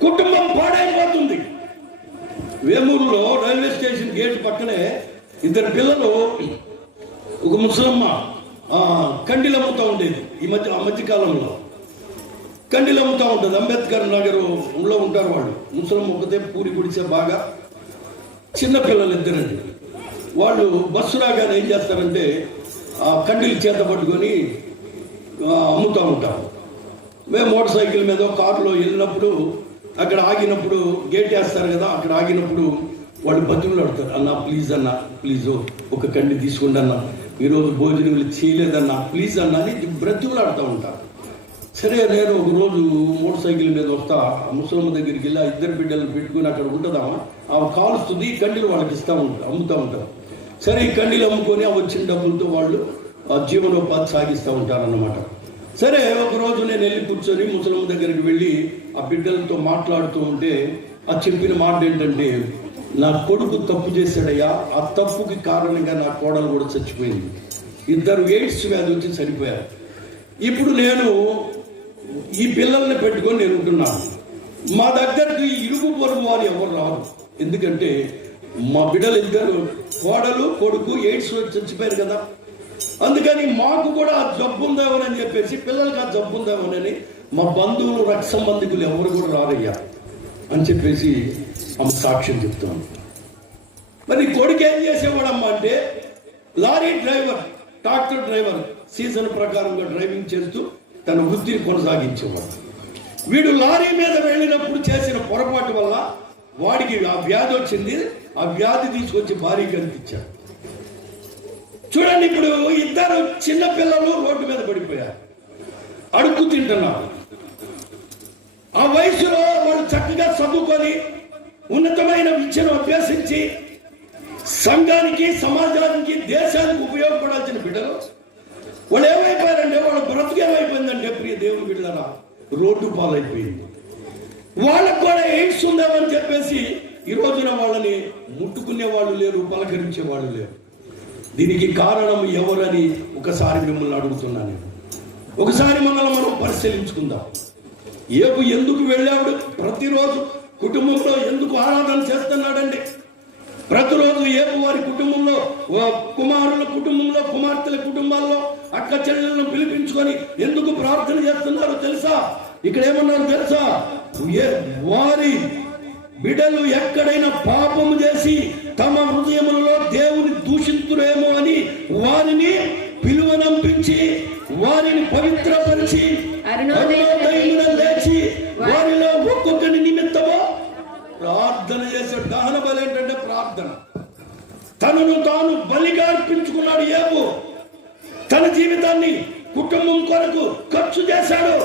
కుటుంబం పాడైపోతుంది. వేమూరులో రైల్వే స్టేషన్ గేట్ పక్కనే 2 పిల్లలు, ఒక ముసలమ్మ కండిలు అమ్ముతూ ఉండేది. ఆ మధ్యకాలంలో కండిలు అమ్ముతూ ఉంటుంది. అంబేద్కర్ నగర్ ఊళ్ళో ఉంటారు వాళ్ళు. ముసలమ్మ ఒకతే పూరి గుడిసే, బాగా చిన్న పిల్లలు 2. వాళ్ళు బస్సు రాగానే ఏం చేస్తారంటే ఆ కండిలు చేత పట్టుకొని అమ్ముతూ ఉంటారు. మేము మోటార్ సైకిల్ మీద కారులో వెళ్ళినప్పుడు అక్కడ ఆగినప్పుడు గేట్ వేస్తారు కదా, అక్కడ ఆగినప్పుడు వాళ్ళు బతుకులు ఆడతారు. అన్న ప్లీజ్, అన్న ప్లీజ్ ఒక కండి తీసుకోండి అన్న, ఈరోజు భోజనం చేయలేదన్నా ప్లీజ్ అన్న అని బ్రతుకులు ఆడుతూ ఉంటారు. సరే, నేను ఒకరోజు మోటార్ సైకిల్ మీద వస్తా, ముసలమ్మ దగ్గరికి వెళ్ళి 2 బిడ్డలను పెట్టుకుని అక్కడ ఉంటుందామా, ఆమె కాలుస్తుంది, ఈ కండిలు వాళ్ళకి అమ్ముతూ ఉంటారు. సరే, ఈ కండిలు అమ్ముకొని ఆ వచ్చిన డబ్బులతో వాళ్ళు జీవనోపాధి సాగిస్తూ ఉంటారన్నమాట. సరే, ఒకరోజు నేను వెళ్ళి కూర్చొని ముసలమ్మ దగ్గరికి వెళ్ళి ఆ బిడ్డలతో మాట్లాడుతూ ఉంటే ఆ చెప్పిన మాట ఏంటంటే, నా కొడుకు తప్పు చేశాడయ్యా, ఆ తప్పుకి కారణంగా నా కోడలు కూడా చచ్చిపోయింది, 2 ఎయిడ్స్ వ్యాధి వచ్చి చనిపోయారు. ఇప్పుడు నేను ఈ పిల్లల్ని పెట్టుకొని నేను ఉంటున్నాను. మా దగ్గరికి ఇరుగు పొరుగు వారు ఎవరు రారు, ఎందుకంటే మా బిడ్డలు 2 కోడలు కొడుకు ఎయిడ్స్ వచ్చి చచ్చిపోయారు కదా. అందుకని మాకు కూడా ఆ జబ్బు ఉందేమోనని చెప్పేసి, పిల్లలకి ఆ జబ్బు ఉందేమోనని మా బంధువులు రక్త సంబంధికులు ఎవరు కూడా రారయ్యా అని చెప్పేసి ఆమె సాక్ష్యం చెప్తాను. మరి కొడుకు ఏం చేసేవాడమ్మా అంటే, lorry driver, tractor driver, season ప్రకారంగా డ్రైవింగ్ చేస్తూ తన వృత్తిని కొనసాగించేవాడు. వీడు లారీ మీద వెళ్ళినప్పుడు చేసిన పొరపాటు వల్ల వాడికి ఆ వ్యాధి వచ్చింది. ఆ వ్యాధి తీసుకొచ్చి భార్యకి అందించాడు. చూడండి, ఇప్పుడు 2 చిన్న పిల్లలు రోడ్డు మీద పడిపోయారు, అడుక్కు తింటున్నారు. ఆ వయసులో వాళ్ళు చక్కగా చదువుకొని ఉన్నతమైన విద్యను అభ్యసించి సంఘానికి, సమాజానికి, దేశానికి ఉపయోగపడాల్సిన బిడ్డలు వాళ్ళు ఏమైపోయారంటే, వాళ్ళ బ్రతుకు ఏమైపోయిందంటే ప్రియ దేవుని బిడ్డలారా, రోడ్డు పాలైపోయింది. వాళ్ళకు కూడా ఎయిడ్స్ ఉందామని చెప్పేసి ఈ రోజున వాళ్ళని ముట్టుకునే వాళ్ళు లేరు, పలకరించే వాళ్ళు లేరు. దీనికి కారణం ఎవరని ఒకసారి మిమ్మల్ని అడుగుతున్నాను. ఒకసారి మనల్ని మనం పరిశీలించుకుందాం. యోబు ఎందుకు వెళ్ళాడు? ప్రతిరోజు కుటుంబంలో ఎందుకు ఆరాధన చేస్తున్నాడండి? ప్రతిరోజు యోబు వారి కుటుంబంలో కుమారుల కుటుంబంలో, కుమార్తెల కుటుంబాల్లో అక్క చెల్లెలను పిలిపించుకొని ఎందుకు ప్రార్థన చేస్తున్నారో తెలుసా? ఇక్కడ ఏమన్నారు తెలుసా? వారి బిడ్డలు ఎక్కడైనా పాపము చేసి తమ హృదయములలో దేవుని దూషింతురేమో అని వారిని పిలువనంపించి వారిని పవిత్రపరిచి అరుణోదయమున లేచి వారిలో ఒక్కొక్కరి నిమిత్తమో ప్రార్థన చేశాడు. దహన బలి ఏంటంటే ప్రార్థన. తనను తాను బలిగా అర్పించుకున్నాడు యోబు. తన జీవితాన్ని కుటుంబం కొరకు ఖర్చు చేశాడు.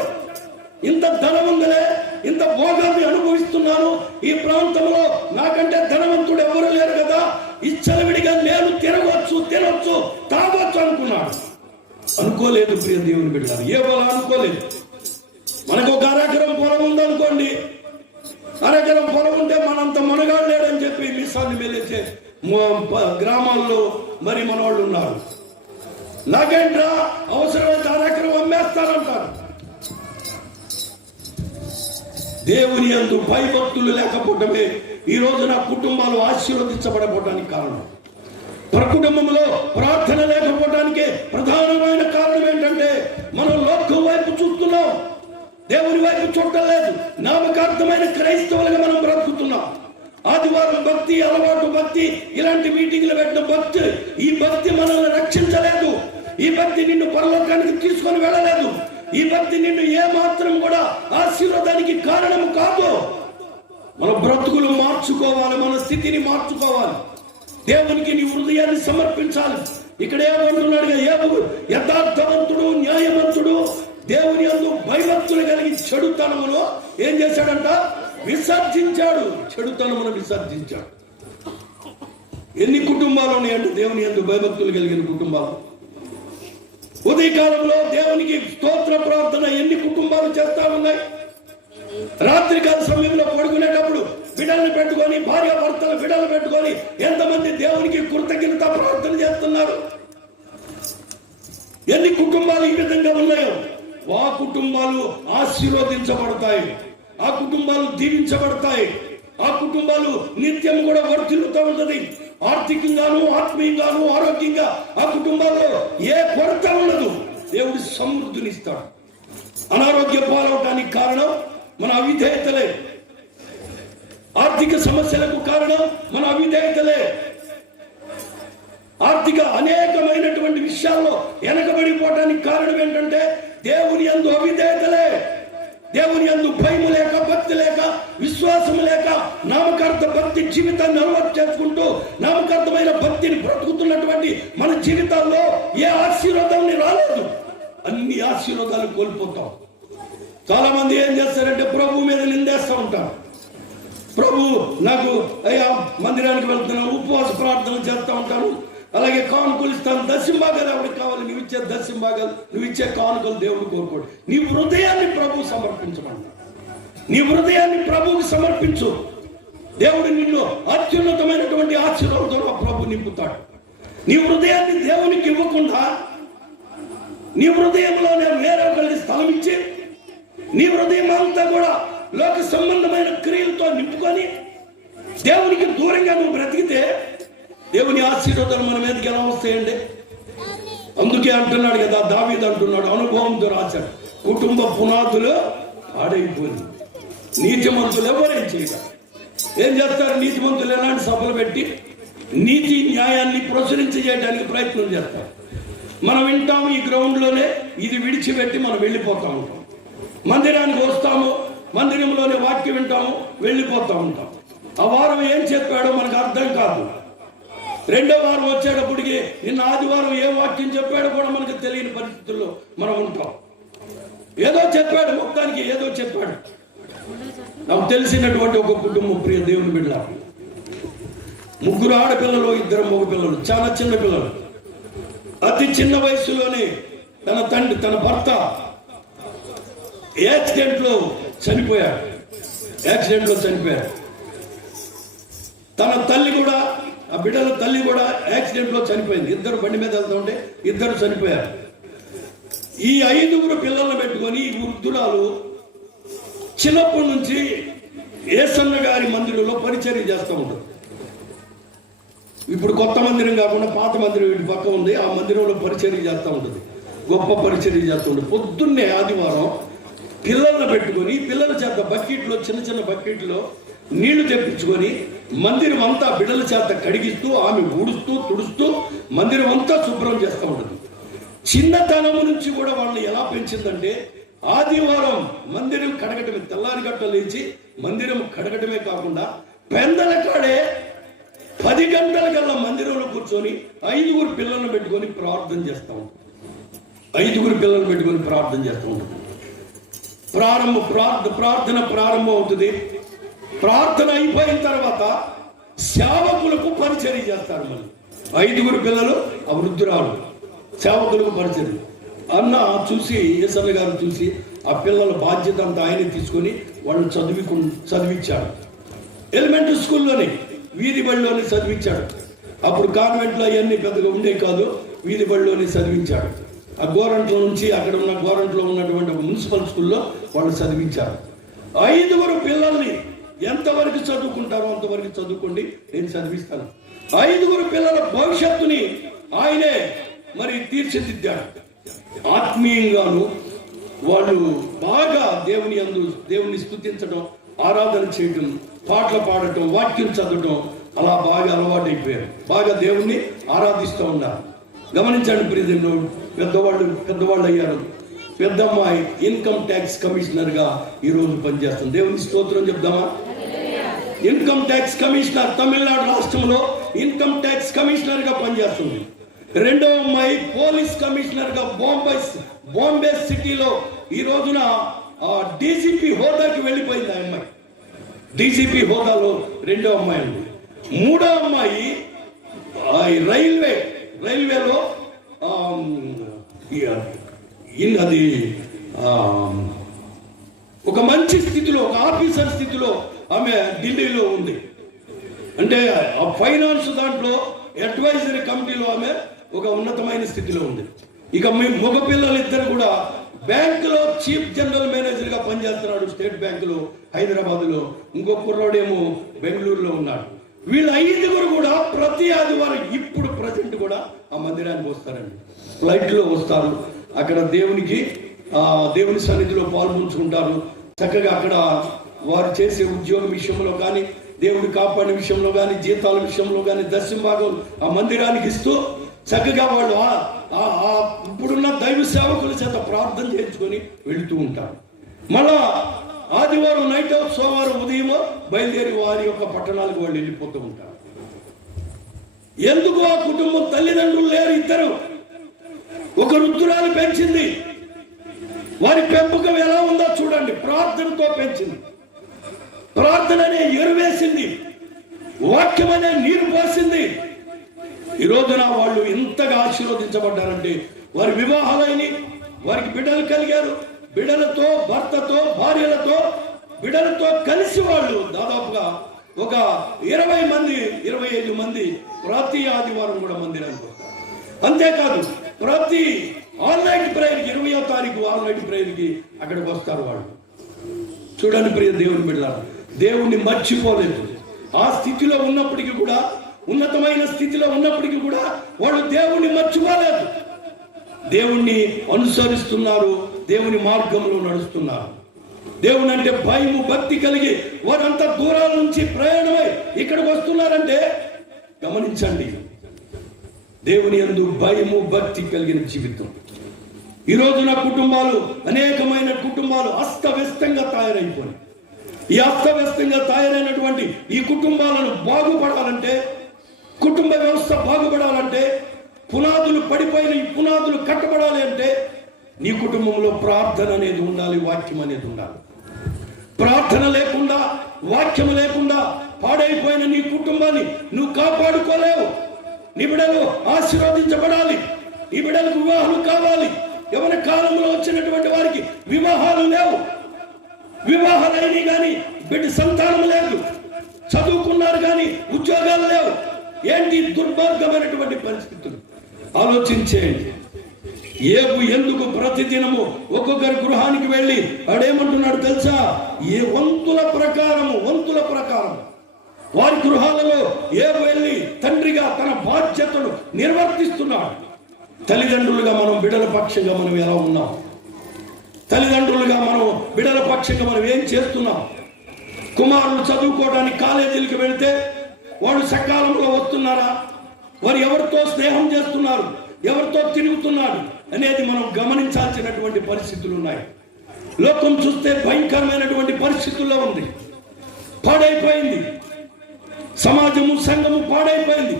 ఇంత ధనం ఉందలే, ఇంత భోగాన్ని అనుభవిస్తున్నాను, ఈ ప్రాంతంలో నాకంటే ధనవంతుడు ఎవరు లేరు కదా, ఇచ్చలవిడిగా నేను తినవచ్చు, తాగొచ్చు అనుకున్నాడు. అనుకోలేదు ప్రియ దేవుని బిడ్డలారా, ఏ బలం అనుకోలేదు. మనకు ఒక అరెకరం పొలం ఉందనుకోండి, అరెకరం పొలం ఉంటే మనంత మనగాడు లేడని చెప్పి మిస్సాన్ని మెలిచే గ్రామాల్లో మరి మనవాళ్ళు ఉన్నారు. నాకేంట్రా అవసరమైతే అరెకరం అమ్మేస్తానంటారు. దేవుని యందు భయభక్తులు లేకపోవటమే ఈ రోజు నా కుటుంబాలు ఆశీర్వదించబడకపోవడానికి కారణం. కుటుంబంలో ప్రార్థన లేకపోవడానికి ప్రధానమైన కారణం ఏంటంటే మనం లోకం వైపు చూస్తున్నాం, దేవుని వైపు చూడలేదు. నామకార్థమైన క్రైస్తవులుగా మనం బ్రతుకుతున్నాం. ఆదివారం భక్తి, అలవాటు భక్తి, ఇలాంటి మీటింగ్లు పెట్టిన భక్తి, ఈ భక్తి మనల్ని రక్షించలేదు. ఈ భక్తి నిన్ను పరలోకానికి తీసుకొని వెళ్ళలేదు. ఈ భక్తి నిన్ను ఏ మాత్రం కూడా ఆశీర్వాదానికి కారణం కాదు. మన బ్రతుకులు మార్చుకోవాలి, మన స్థితిని మార్చుకోవాలి, దేవునికి నీ హృదయాన్ని సమర్పించాలి. ఇక్కడ ఏమంటున్నాడుగా, యోబు యథార్థవంతుడు, న్యాయవంతుడు, దేవుని యందు భయభక్తులు కలిగి చెడుతనమును ఏం చేశాడంట? విసర్జించాడు. చెడుతనమును విసర్జించాడు. ఎన్ని కుటుంబాలు ఉన్నాయంటే దేవుని యందు భయభక్తులు కలిగిన కుటుంబాలు. ఉదయకాలంలో దేవునికి స్తోత్ర ప్రార్థన ఎన్ని కుటుంబాలు చేస్తా ఉన్నాయి. రాత్రికాల సమయంలో పడుకునేటప్పుడు బిడ్డలను పెట్టుకొని, భార్య భర్తల బిడ్డలు పెట్టుకొని ఎంతమంది దేవునికి కృతజ్ఞత ప్రార్థన చేస్తున్నారు. ఎన్ని కుటుంబాలు ఈ విధంగా ఉన్నాయో ఆ కుటుంబాలు ఆశీర్వదించబడతాయి, ఆ కుటుంబాలు దీవించబడతాయి, ఆ కుటుంబాలు నిత్యం కూడా వర్ధిల్లుతూ ఉంటది. ఆర్థికంగాను, ఆత్మీయంగాను, ఆరోగ్యంగా ఆ కుటుంబాల్లో ఏ కొరత ఉండదు. దేవుడు సమృద్ధినిస్తాడు. అనారోగ్య పాలవడానికి కారణం మన అవిధేయతలే. ఆర్థిక సమస్యలకు కారణం మన అవిధేయతలే. ఆర్థిక అనేకమైనటువంటి విషయాల్లో వెనకబడిపోవడానికి కారణం ఏంటంటే దేవుని యందు అవిధేయతలే. దేవుని యందు భయము లేక, భక్తి లేక, విశ్వాసం లేక, నామకార్థ భక్తి జీవితాన్ని అలవాటు చేసుకుంటూ నామకార్థమైన భక్తిని బ్రతుకుతున్నటువంటి మన జీవితాల్లో ఏ ఆశీర్వాదాన్ని రాలేదు. అన్ని ఆశీర్వాదాలు కోల్పోతాం. చాలా మంది ఏం చేస్తారంటే ప్రభు మీద నిందేస్తూ ఉంటారు. ప్రభు నాకు అయ్యా మందిరానికి వెళ్తున్నాను, ఉపవాస ప్రార్థన చేస్తూ ఉంటాను, అలాగే కానుకలు ఇస్తాను, దశంభాగాలు ఎవరికి కావాలి, నువ్వు ఇచ్చే దశంభాగాలు, నువ్వు ఇచ్చే కానుకలు దేవుడు కోరుకోడు. నీ హృదయాన్ని ప్రభువు సమర్పించమన్నా, నీ హృదయాన్ని ప్రభువుకు సమర్పించు. దేవుడు నిన్ను అత్యున్నతమైనటువంటి ఆశీర్వాదంతో ప్రభు నింపుతాడు. నీ హృదయాన్ని దేవునికి ఇవ్వకుండా నీ హృదయంలోనే వేరొకరికి స్థలం ఇచ్చి నీ హృదయం అంతా కూడా లోక సంబంధమైన క్రియలతో నింపుకొని దేవునికి దూరంగా నువ్వు బ్రతికితే దేవుని ఆశీర్వాదాలు మన మీదకి ఎలా వస్తాయండి? అందుకే అంటున్నాడు కదా, దావీదు అంటున్నాడు, అనుభవంతో రాశాడు, కుటుంబ పునాదులు పాడైపోయింది, నీతిమంతులు ఎవరేం చేయగలరు? ఏం చేస్తారు? నీతిమంతులు ఎలాంటి సభలు పెట్టి నీతి న్యాయాన్ని ప్రచురించజేయడానికి ప్రయత్నం చేస్తారు. మనం వింటాము ఈ గ్రౌండ్లోనే, ఇది విడిచిపెట్టి మనం వెళ్ళిపోతూ ఉంటాం. మందిరానికి వస్తాము, మందిరంలోనే వాక్యం వింటాము, వెళ్ళిపోతూ ఉంటాం. ఆ వారం ఏం చెప్పాడో మనకు అర్థం కాదు. రెండో వారం వచ్చేటప్పటికి నిన్న ఆదివారం ఏ వాక్యం చెప్పాడో కూడా మనకు తెలియని పరిస్థితుల్లో మనం ఉంటాం. ఏదో చెప్పాడు, మొత్తానికి ఏదో చెప్పాడు. నాకు తెలిసినటువంటి ఒక కుటుంబం, ప్రియ దేవుని బిడ్డ, 3 ఆడపిల్లలు, 2 మగపిల్లలు, చాలా చిన్న పిల్లలు. అతి చిన్న వయసులోనే తన భర్త యాక్సిడెంట్లో చనిపోయాడు. తన తల్లి కూడా, ఆ బిడ్డల తల్లి కూడా యాక్సిడెంట్లో చనిపోయింది. 2 బండి మీద వెళ్తూ ఉంటే 2 చనిపోయారు. ఈ 5 పిల్లలను పెట్టుకొని ఈ వృద్ధురాలు చిన్నప్పటి నుంచి యేసన్న గారి మందిరంలో పరిచర్య చేస్తూ ఉంటారు. ఇప్పుడు కొత్త మందిరం కాకుండా పాత మందిరం ఇటు పక్క ఉంది. ఆ మందిరంలో పరిచర్య చేస్తూ ఉంటుంది, గొప్ప పరిచర్య చేస్తూ ఉంటుంది. పొద్దున్నే ఆదివారం పిల్లలను పెట్టుకొని పిల్లల చేత బకెట్లో, చిన్న చిన్న బకెట్లో నీళ్లు తెప్పించుకొని మందిరం అంతా బిడ్డల చేత కడిగిస్తూ, ఆమె ఊడుస్తూ తుడుస్తూ మందిరం అంతా శుభ్రం చేస్తూ ఉంటుంది. చిన్నతనం నుంచి కూడా వాళ్ళని ఎలా పెంచిందంటే, ఆదివారం మందిరం కడగటమే, తెల్లారి గట్ట లేచి మందిరం కడగటమే కాకుండా పెందల కాడే 10 గంటలకల్లా మందిరంలో కూర్చొని 5 పిల్లలను పెట్టుకొని ప్రార్థన చేస్తూ ఉంటాం. 5 పిల్లలను పెట్టుకొని ప్రార్థన చేస్తూ ఉంటాం. ప్రార్థన ప్రారంభం అవుతుంది. ప్రార్థన అయిపోయిన తర్వాత సేవకులకు పరిచర్య చేస్తారు. మళ్ళీ 5 పిల్లలు, ఆ వృద్ధురాలు సేవకులకు పరిచర్య. అన్న చూసి, ఏసన్న గారు చూసి ఆ పిల్లల బాధ్యత అంతా ఆయన తీసుకొని వాళ్ళు చదివించాడు. ఎలిమెంటరీ స్కూల్లోనే, వీధి బడిలోనే చదివించాడు. అప్పుడు కాన్వెంట్లో అవన్నీ పెద్దగా ఉండే కాదు, వీధి బడిలోనే చదివించాడు. ఆ గోరంట్లో నుంచి అక్కడ ఉన్న గోరంట్లో ఉన్నటువంటి మున్సిపల్ స్కూల్లో వాళ్ళు చదివించారు. 5 పిల్లల్ని ఎంతవరకు చదువుకుంటారో అంతవరకు చదువుకోండి, నేను చదివిస్తాను. 5 పిల్లల భవిష్యత్తుని ఆయనే మరి తీర్చిదిద్దాడు. ఆత్మీయంగాను వాళ్ళు బాగా దేవుని స్తుతించడం, ఆరాధన చేయడం, పాటలు పాడటం, వాక్యం చదవటం అలా బాగా అలవాటైపోయారు. బాగా దేవుణ్ణి ఆరాధిస్తూ ఉన్నారు. గమనించండి ప్రియజనులు, పెద్దవాళ్ళు అయ్యారు. పెద్ద అమ్మాయి ఇన్కమ్ ట్యాక్స్ కమిషనర్గా ఈరోజు పనిచేస్తుంది. దేవుని స్తోత్రం చెప్దామా? ఇన్కమ్ ట్యాక్స్ కమిషనర్, తమిళనాడు రాష్ట్రంలో ఇన్కమ్ ట్యాక్స్ కమిషనర్గా పనిచేస్తుంది. రెండవ అమ్మాయి పోలీస్ కమిషనర్గా బాంబే సిటీలో ఈ రోజున డీజీపీ హోదాకి వెళ్ళిపోయింది. ఆ అమ్మాయి డీజీపీ హోదాలో రెండో అమ్మాయి ఉంది. మూడో అమ్మాయి రైల్వేలో అది ఒక మంచి స్థితిలో, ఒక ఆఫీసర్ స్థితిలో ఆమె ఢిల్లీలో ఉంది. అంటే ఆ ఫైనాన్స్ దాంట్లో అడ్వైజరీ కమిటీలో ఆమె ఒక ఉన్నతమైన స్థితిలో ఉంది. ఇక మగ పిల్లలు ఇద్దరు కూడా బ్యాంకులో చీఫ్ జనరల్ మేనేజర్ గా పనిచేస్తున్నాడు, స్టేట్ బ్యాంకులో హైదరాబాద్లో. ఇంకో కుర్రాడేమో బెంగళూరులో ఉన్నాడు. వీళ్ళు 5 కూడా ప్రతి ఆదివారం ఇప్పుడు ప్రజెంట్ కూడా ఆ మందిరానికి వస్తారండి. ఫ్లైట్లో వస్తారు. అక్కడ దేవుని సన్నిధిలో పాల్పంచుకుంటారు. చక్కగా అక్కడ వారు చేసే ఉద్యోగం విషయంలో కానీ, దేవుడు కాపాడే విషయంలో కానీ, జీతాల విషయంలో కానీ దశంభాగం ఆ మందిరానికి ఇస్తూ చక్కగా వాళ్ళు ఇప్పుడున్న దైవ సేవకుల చేత ప్రార్థన చేయించుకొని వెళుతూ ఉంటారు. మళ్ళా ఆదివారం నైట్, సోమవారం ఉదయం బయలుదేరి వారి యొక్క పట్టణాలకు వాళ్ళు వెళ్ళిపోతూ ఉంటారు. ఎందుకు? ఆ కుటుంబం తల్లిదండ్రులు లేరు, ఇద్దరు. ఒక వృద్ధురాలు పెంచింది. వారి పెంపకం ఎలా ఉందో చూడండి. ప్రార్థనతో పెంచింది. ప్రార్థన అనే ఎరువేసింది, వాక్యం అనే నీరు పోసింది. ఈ రోజున వాళ్ళు ఎంతగా ఆశీర్వదించబడ్డారంటే, వారి వివాహాలైన, వారికి బిడ్డలు కలిగారు. బిడ్డలతో, భర్తతో, భార్యలతో, బిడ్డలతో కలిసి వాళ్ళు దాదాపుగా ఒక 20 మంది, 25 మంది ప్రతి ఆదివారం కూడా మందిరానికి వస్తారు. అంతేకాదు ప్రతి ఆల్-నైట్ ప్రేయర్కి, 20వ తారీఖు ఆల్-నైట్ ప్రేయర్కి అక్కడికి వస్తారు వాళ్ళు. చూడండి ప్రియ దేవుని బిడ్డలారా, దేవుణ్ణి మర్చిపోలేదు. ఆ స్థితిలో ఉన్నప్పటికీ కూడా, ఉన్నతమైన స్థితిలో ఉన్నప్పటికీ కూడా వాళ్ళు దేవుణ్ణి మర్చిపోలేదు. దేవుణ్ణి అనుసరిస్తున్నారు, దేవుని మార్గంలో నడుస్తున్నారు. దేవుని అంటే భయము, భక్తి కలిగి వారంతా దూరాల నుంచి ప్రయాణమై ఇక్కడికి వస్తున్నారంటే గమనించండి, దేవుని యందు భయము, భక్తి కలిగిన జీవితం. ఈ రోజున కుటుంబాలు, అనేకమైన కుటుంబాలు అస్తవ్యస్తంగా తయారైపోయి, ఈ అస్తవ్యస్తంగా తయారైనటువంటి ఈ కుటుంబాలను బాగుపడాలంటే, కుటుంబ వ్యవస్థ బాగుపడాలంటే, పునాదులు పడిపోయిన ఈ పునాదులు కట్టబడాలి అంటే నీ కుటుంబంలో ప్రార్థన అనేది ఉండాలి, వాక్యం అనేది ఉండాలి. ప్రార్థన లేకుండా, వాక్యం లేకుండా పాడైపోయిన నీ కుటుంబాన్ని నువ్వు కాపాడుకోలేవు. నీ బిడ్డలు ఆశీర్వదించబడాలి, నీ బిడ్డలకు వివాహాలు కావాలి. యవ్వన కాలంలో వచ్చినటువంటి వారికి వివాహాలు లేవు, వివాహాలైన కానీ బిడ్డ సంతానం లేదు, చదువుకున్నారు కానీ ఉద్యోగాలు లేవు. ఏంటి దుర్మార్గమైనటువంటి పరిస్థితులు ఆలోచించేయండి. ఎందుకు ప్రతిదినము ఒక్కొక్కరి గృహానికి వెళ్ళి వాడేమంటున్నాడు తెలుసా? ఏ వంతుల ప్రకారం వారి గృహాలలో ఏబు వెళ్ళి తండ్రిగా తన బాధ్యతను నిర్వర్తిస్తున్నాడు. తల్లిదండ్రులుగా మనం బిడ్డల పక్షంగా మనం ఎలా ఉన్నాం? తల్లిదండ్రులుగా మనం బిడ్డల పక్షంగా మనం ఏం చేస్తున్నాం? కుమారులు చదువుకోవడానికి కాలేజీలకు వెళితే వాళ్ళు సకాలంలో వస్తున్నారా? వారు ఎవరితో స్నేహం చేస్తున్నారు, ఎవరితో తిరుగుతున్నారు అనేది మనం గమనించాల్సినటువంటి పరిస్థితులు ఉన్నాయి. లోకం చూస్తే భయంకరమైనటువంటి పరిస్థితుల్లో ఉంది. పాడైపోయింది సమాజము, సంఘము పాడైపోయింది.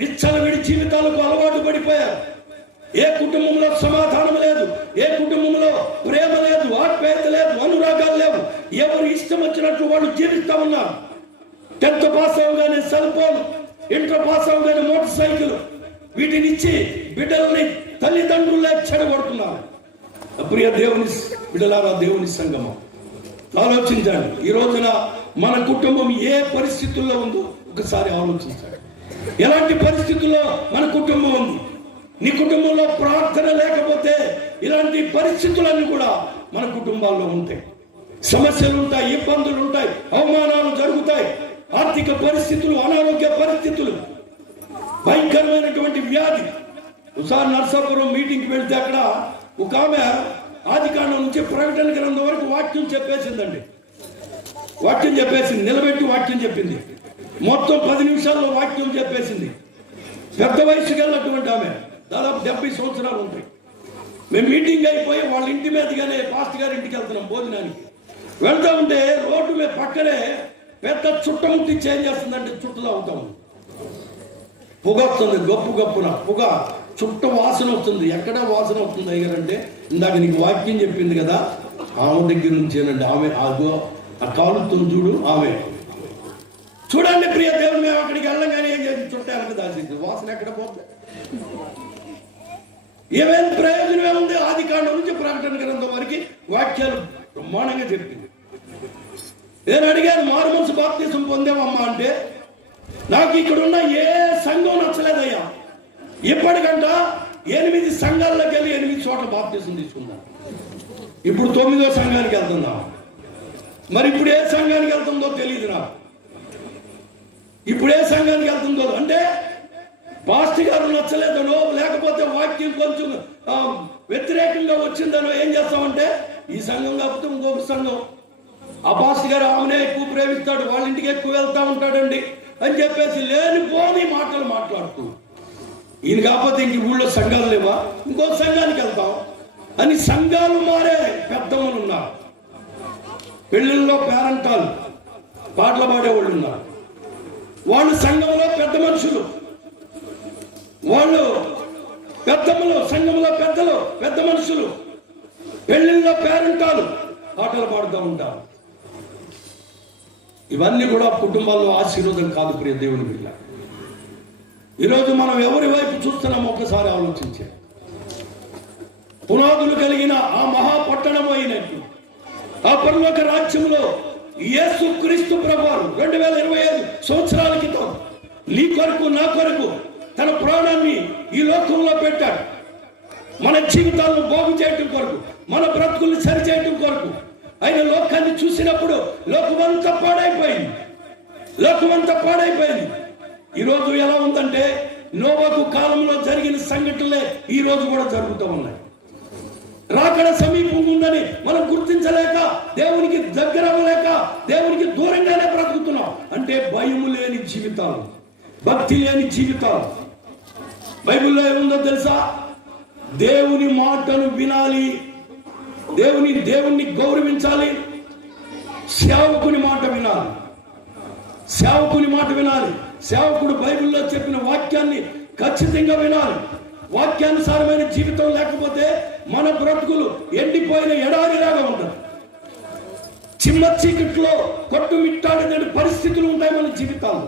విచ్చలవిడి జీవితాలకు అలవాటు పడిపోయారు. ఏ కుటుంబంలో సమాధానం లేదు, ఏ కుటుంబంలో ప్రేమ లేదు, ఆప్యాయత లేదు, అనురాగాలు లేవు. ఎవరు ఇష్టం వచ్చినట్లు వాళ్ళు జీవిస్తూ ఉన్నారు. 10th పాస్ అవగానే సెల్ ఫోన్, ఇంటర్ పాస్ అవగానే మోటార్ సైకిల్, వీటిని ఇచ్చి బిడ్డల్ని తల్లిదండ్రులే చెడగొడుతున్నారు. ప్రియ దేవుని బిడ్డలారా, దేవుని సంగమం, ఆలోచించండి. ఈ రోజున మన కుటుంబం ఏ పరిస్థితుల్లో ఉందో ఒకసారి ఆలోచించండి. ఎలాంటి పరిస్థితుల్లో మన కుటుంబం ఉంది? నీ కుటుంబంలో ప్రార్థన లేకపోతే ఇలాంటి పరిస్థితులన్నీ కూడా మన కుటుంబాల్లో ఉంటాయి. సమస్యలు ఉంటాయి, ఇబ్బందులు ఉంటాయి, అవమానాలు జరుగుతాయి, ఆర్థిక పరిస్థితులు, అనారోగ్య పరిస్థితులు, భయంకరమైనటువంటి వ్యాధి. ఒకసారి నర్సాపురం మీటింగ్కి వెళ్తే అక్కడ ఒక ఆమె ఆదికాండం నుంచి ప్రకటన గ్రంథం వరకు వాక్యం చెప్పేసిందండి. వాక్యం చెప్పేసింది, నిలబెట్టి వాక్యం చెప్పింది. మొత్తం 10 నిమిషాల్లో వాక్యం చెప్పేసింది. పెద్ద వయసుకి వెళ్ళినటువంటి ఆమె, దాదాపు 70 సంవత్సరాలు ఉంటాయి. మేము మీటింగ్ అయిపోయి వాళ్ళ ఇంటి మీదగానే పాస్టర్ గారి ఇంటికి వెళ్తున్నాం భోజనానికి. వెళ్తా ఉంటే రోడ్డు మీద పక్కనే పెద్ద చుట్ట ముట్టించి ఏం చేస్తుందంటే చుట్టలో అవుతాం, పొగ వస్తుంది, గప్పున పొగ, చుట్ట వాసన వస్తుంది. ఎక్కడ వాసన వస్తుంది అయ్యారంటే, ఇందాక నీకు వాక్యం చెప్పింది కదా, ఆమె దగ్గర నుంచేనండి. ఆమె ఆ కాలుతుంది చూడు, ఆమె. చూడండి ప్రియ దేవుడు, మేము అక్కడికి వెళ్ళంగానే ఏం చేసి చుట్ట వెనక దాల్సింది, వాసన ఎక్కడ పోతుంది? ఏమైనా ప్రయోజనం ఏముంది? ఆదికాండం నుంచి ప్రకటన గ్రంథం వరకు వాక్యాలు బ్రహ్మాండంగా చెప్పింది. నేను అడిగాను, మారు మనసు బాప్తిసం పొందేమమ్మా అంటే, నాకు ఇక్కడున్న ఏ సంఘం నచ్చలేదయ్యా. ఇప్పటికంట 8 సంఘాల్లోకి వెళ్ళి 8 చోట్ల బాప్తిసం తీసుకున్నాను. ఇప్పుడు 9వ సంఘానికి వెళ్తున్నాం. మరి ఇప్పుడు ఏ సంఘానికి వెళ్తుందో తెలియదు నాకు. ఇప్పుడు ఏ సంఘానికి వెళ్తుందో అంటే పాస్టర్ గారు నచ్చలేదనో, లేకపోతే వాక్యం కొంచెం వ్యతిరేకంగా వచ్చిందనో ఏం చేస్తామంటే, ఈ సంఘం కాకపోతే ఇంకొక సంఘం, ఆ పాస్టర్ గారు ఆమెనే ఎక్కువ ప్రేమిస్తాడు, వాళ్ళ ఇంటికి ఎక్కువ వెళ్తా ఉంటాడండి అని చెప్పేసి లేనిపోని మాటలు మాట్లాడుతూ, ఈయన కాకపోతే ఇంక ఊళ్ళో సంఘాలు లేవా, ఇంకో సంఘానికి వెళ్తాం అని సంఘాలు మారే పెద్దమ్మలు ఉన్నారు. పెళ్ళిళ్ళలో పేరంటాలు పాటలు పాడేవాళ్ళు ఉన్నారు. వాళ్ళు సంఘంలో పెద్ద మనుషులు, వాళ్ళు పెద్దమ్మలు, సంఘంలో పెద్దలు, పెద్ద మనుషులు. పెళ్ళిళ్ళలో పేరంటాలు పాటలు పాడుతూ ఉంటారు. ఇవన్నీ కూడా కుటుంబాల్లో ఆశీర్వాదం కాదు ప్రియ దేవుని బిడ్డ. ఈరోజు మనం ఎవరి వైపు చూస్తున్నామో ఒకసారి ఆలోచించే. పునాదులు కలిగిన ఆ మహాపట్టణం అయినట్టు ఆ పరలోక రాజ్యంలో యేసు క్రీస్తు ప్రభువారు 2025 సంవత్సరాల క్రితం నీ కొరకు, నా కొరకు తన ప్రాణాన్ని ఈ లోకంలో పెట్టాడు. మన జీవితాలను బాగు చేయటం కొరకు, మన బ్రతుకుల్ని సరిచేయటం కొరకు. ఆయన లోకాన్ని చూసినప్పుడు లోకమంతా పాడైపోయింది, లోకమంతా పాడైపోయింది. ఈరోజు ఎలా ఉందంటే, నోవాహు కాలంలో జరిగిన సంఘటనలే ఈ రోజు కూడా జరుగుతూ ఉన్నాయి. రాకడ సమీపంగా ఉందని మనం గుర్తించలేక, దేవునికి దగ్గర అవ్వలేక, దేవునికి దూరంగానే బ్రతుకుతున్నాం. అంటే భయము లేని జీవితాలు, భక్తి లేని జీవితాలు. బైబిల్లో ఏముందో తెలుసా? దేవుని మాటను వినాలి, దేవుణ్ణి గౌరవించాలి, సేవకుని మాట వినాలి, సేవకుని మాట వినాలి. సేవకుడు బైబిల్లో చెప్పిన వాక్యాన్ని ఖచ్చితంగా వినాలి. వాక్యానుసారమైన జీవితం లేకపోతే మన బ్రతుకులు ఎండిపోయిన ఎడారిలాగా ఉంటుంది. చిమ్మ చీకట్లో కొట్టుమిట్టాడిన పరిస్థితులు ఉంటాయి మన జీవితాలు.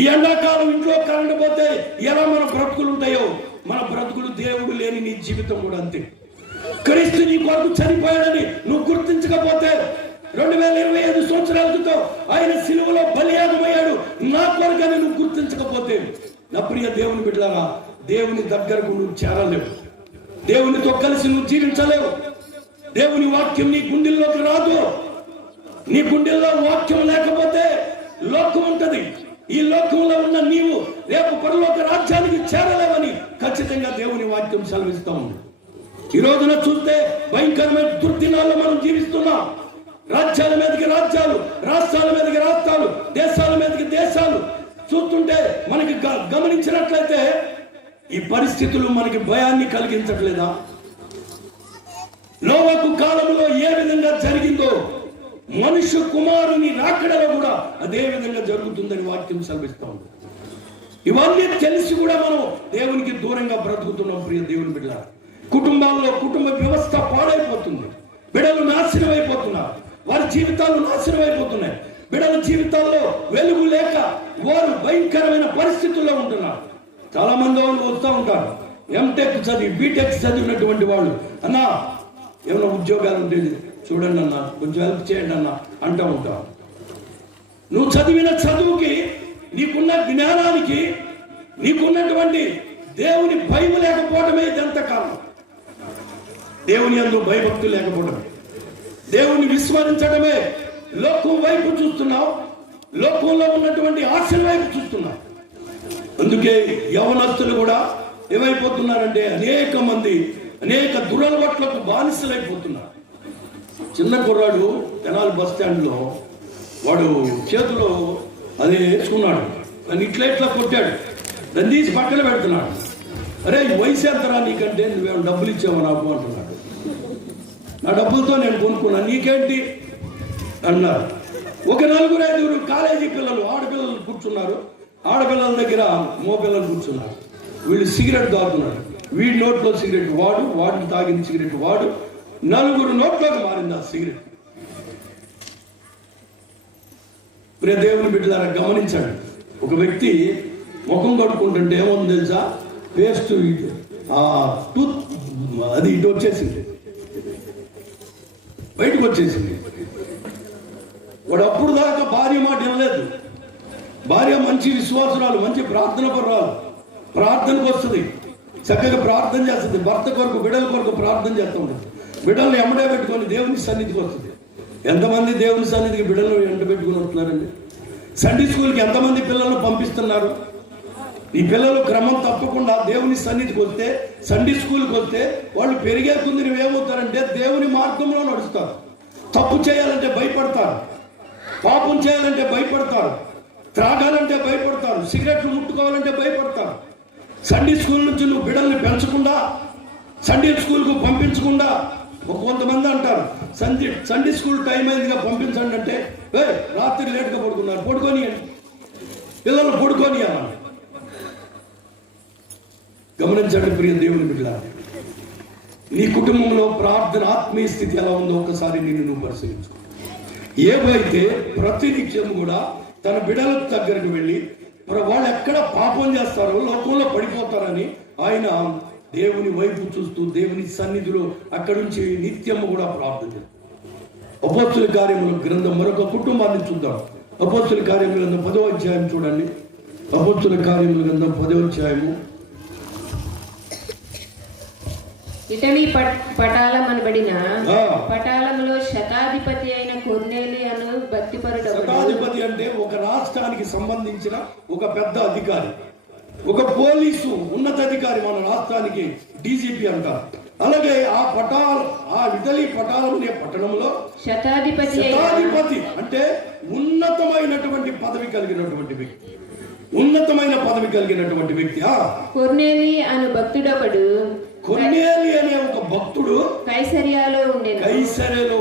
ఈ ఎండాకాలం ఇంట్లో కరెంట్ పోతే ఎలా మన బ్రతుకులు ఉంటాయో, మన బ్రతుకులు దేవుడు లేని నీ జీవితం కూడా అంతే. క్రీస్తు నీ కొరకు చనిపోయాడని నువ్వు గుర్తించకపోతే, 2025 సంవత్సరాల క్రితం ఆయన సిలువలో బలియాగమయ్యాడు నా కొరకని నువ్వు గుర్తించకపోతే, నా ప్రియ దేవుని బిడ్డలారా, దేవుని దగ్గరకు నువ్వు చేరలేవు, దేవునితో కలిసి నువ్వు జీవించలేవు. దేవుని వాక్యం నీ గుండెల్లోకి రాదు. నీ గుండెల్లో వాక్యం లేకపోతే లోకం ఉంటది. ఈ లోకంలో ఉన్న నీవు రేపు పరలోక రాజ్యానికి చేరలేవని ఖచ్చితంగా దేవుని వాక్యం సెలవిస్తా ఉంది. ఈ రోజున చూస్తే భయంకరమైన దుర్దినాల్లో మనం జీవిస్తున్నాం. రాజ్యాల మీదకి రాజ్యాలు, రాష్ట్రాల మీదకి రాష్ట్రాలు, దేశాల మీదకి దేశాలు చూస్తుంటే మనకి గమనించినట్లయితే ఈ పరిస్థితులు మనకి భయాన్ని కలిగించట్లేదా? నోవహు కాలంలో ఏ విధంగా జరిగిందో మనుష్య కుమారుని రాకడలో కూడా అదే విధంగా జరుగుతుందని వాక్యం సెలవిస్తా ఉంది. ఇవన్నీ తెలిసి కూడా మనం దేవునికి దూరంగా బ్రతుకుతున్నాం. ప్రియ దేవుని బిడ్డలారా, కుటుంబాల్లో కుటుంబ వ్యవస్థ పాడైపోతుంది. బిడ్డలు నాశనం అయిపోతున్నారు. వారి జీవితాలు నాశనం అయిపోతున్నాయి. బిడ్డల జీవితాల్లో వెలుగు లేక వారు భయంకరమైన పరిస్థితుల్లో ఉంటున్నారు. చాలా మంది వాళ్ళు వస్తూ ఉంటారు, ఎంటెక్ చదివి బీటెక్ చదివినటువంటి వాళ్ళు, అన్నా ఏమైనా ఉద్యోగాలు ఉండేది చూడండి అన్న, కొంచెం హెల్ప్ చేయండి అన్న అంటూ ఉంటావు. నువ్వు చదివిన చదువుకి, నీకున్న జ్ఞానానికి, నీకున్నటువంటి దేవుని భయం లేకపోవడమే ఇదంత కారణం. దేవుని యందు భయభక్తులు లేకపోవడమే, దేవుని విస్మరించడమే. లోకం వైపు చూస్తున్నావు, లోకంలో ఉన్నటువంటి ఆశల వైపు చూస్తున్నావు. అందుకే యవనస్తులు కూడా ఏమైపోతున్నారంటే అనేక మంది అనేక దురలవాట్లకు బానిసలైపోతున్నారు. చిన్న కుర్రాడు తెనాలి బస్ స్టాండ్లో వాడు చేతిలో అదే వేసుకున్నాడు, అని ఇట్లా ఇట్లా కొట్టాడు, దాన్ని తీసి పక్కన పెడుతున్నాడు. అరే వయసు ఎంతరా నీకంటే, నువ్వేమో డబ్బులు ఇచ్చావు నాకు అంటున్నాడు. నా డబ్బులతో నేను కొనుక్కున్నాను, నీకేంటి అన్నారు. ఒక 4-5 కాలేజీ పిల్లలు, ఆడపిల్లలు కూర్చున్నారు. ఆడపిల్లల దగ్గర మోపిల్లలు కూర్చున్నారు. వీళ్ళు సిగరెట్ తాగుతున్నారు. వీడి నోట్లో సిగరెట్ వాడు, వాడిని తాగిన సిగరెట్ వాడు, 4 నోట్లోకి మారింది ఆ సిగరెట్. ప్రియ దేవుని బిడ్డలారా గమనించండి. ఒక వ్యక్తి ముఖం కడుక్కుంటుంటే ఏముంది తెలుసా, పేస్ట్ టూత్ అది ఇటు వచ్చేసింది, బయటకు వచ్చేసింది. వాడు అప్పుడు దాకా భార్య మాట వినలేదు. భార్య మంచి విశ్వాసురాలు, మంచి ప్రార్థన పరురాలు, ప్రార్థనకు వస్తుంది, చక్కగా ప్రార్థన చేస్తుంది, భర్త కొరకు బిడ్డల కొరకు ప్రార్థన చేస్తూ ఉంటుంది. బిడ్డలను ఎమ్మడే పెట్టుకొని దేవుని సన్నిధికి వస్తుంది. ఎంతమంది దేవుని సన్నిధికి బిడ్డలను ఎంట పెట్టుకుని వస్తున్నారండి? సండే స్కూల్కి ఎంతమంది పిల్లలను పంపిస్తున్నారు? ఈ పిల్లలు క్రమం తప్పకుండా దేవుని సన్నిధికి వస్తే, సండే స్కూల్కి వస్తే వాళ్ళు పెరిగే కొందరు ఏమవుతారంటే దేవుని మార్గంలో నడుస్తారు. తప్పు చేయాలంటే భయపడతారు, పాపం చేయాలంటే భయపడతారు, త్రాగాలంటే భయపడతారు, సిగరెట్లు ముట్టుకోవాలంటే భయపడతారు. సండే స్కూల్ నుంచి నువ్వు బిడ్డల్ని పెంచకుండా, సండే స్కూల్కు పంపించకుండా, కొంతమంది అంటారు సండే స్కూల్ టైం అయిందిగా పంపించండి అంటే, రాత్రి లేట్గా పడుకున్నారు, పడుకొని పిల్లలు పడుకొని అన్నారు. గమనించండి ప్రియ దేవుని బిడ్డలారా, నీ కుటుంబంలో ప్రార్థన ఆత్మీయ స్థితి ఎలా ఉందో ఒకసారి నువ్వు పరిశీలించు. ఏవైతే ప్రతినిత్యం కూడా తన బిడ్డల దగ్గరికి వెళ్ళి వాళ్ళు ఎక్కడ పాపం చేస్తారో, లోకంలో పడిపోతారని ఆయన దేవుని వైపు చూస్తూ దేవుని సన్నిధిలో అక్కడి నుంచి నిత్యము కూడా ప్రార్థన చేస్తారు. అపోస్తుల కార్యముల గ్రంథం మరొక కుటుంబాన్ని చూద్దాం. అపోస్తుల కార్యముల గ్రంథం 10వ అధ్యాయం చూడండి. అపోస్తుల కార్యముల గ్రంథం 10వ అధ్యాయము. ఇటలీ పటాలం అనబడిన పటాలంలో శతాధిపతి అయిన కొర్నేలి అను భక్తిపరుడు. శతాధిపతి అంటే ఒక రాష్ట్రానికి సంబంధించిన ఒక పెద్ద అధికారి, ఒక పోలీసు ఉన్నతాధికారి, మన రాష్ట్రానికి డీజీపీ అంటారు. అలాగే ఆ ఇటలీ పటాలం అనే పట్టణంలో శతాధిపతి అంటే ఉన్నతమైనటువంటి పదవి కలిగినటువంటి వ్యక్తి, ఉన్నతమైన పదవి కలిగినటువంటి వ్యక్తి. కొర్నేలి అను భక్తుడొకడు, కొర్నేలి అనే ఒక భక్తుడు కైసరియాలో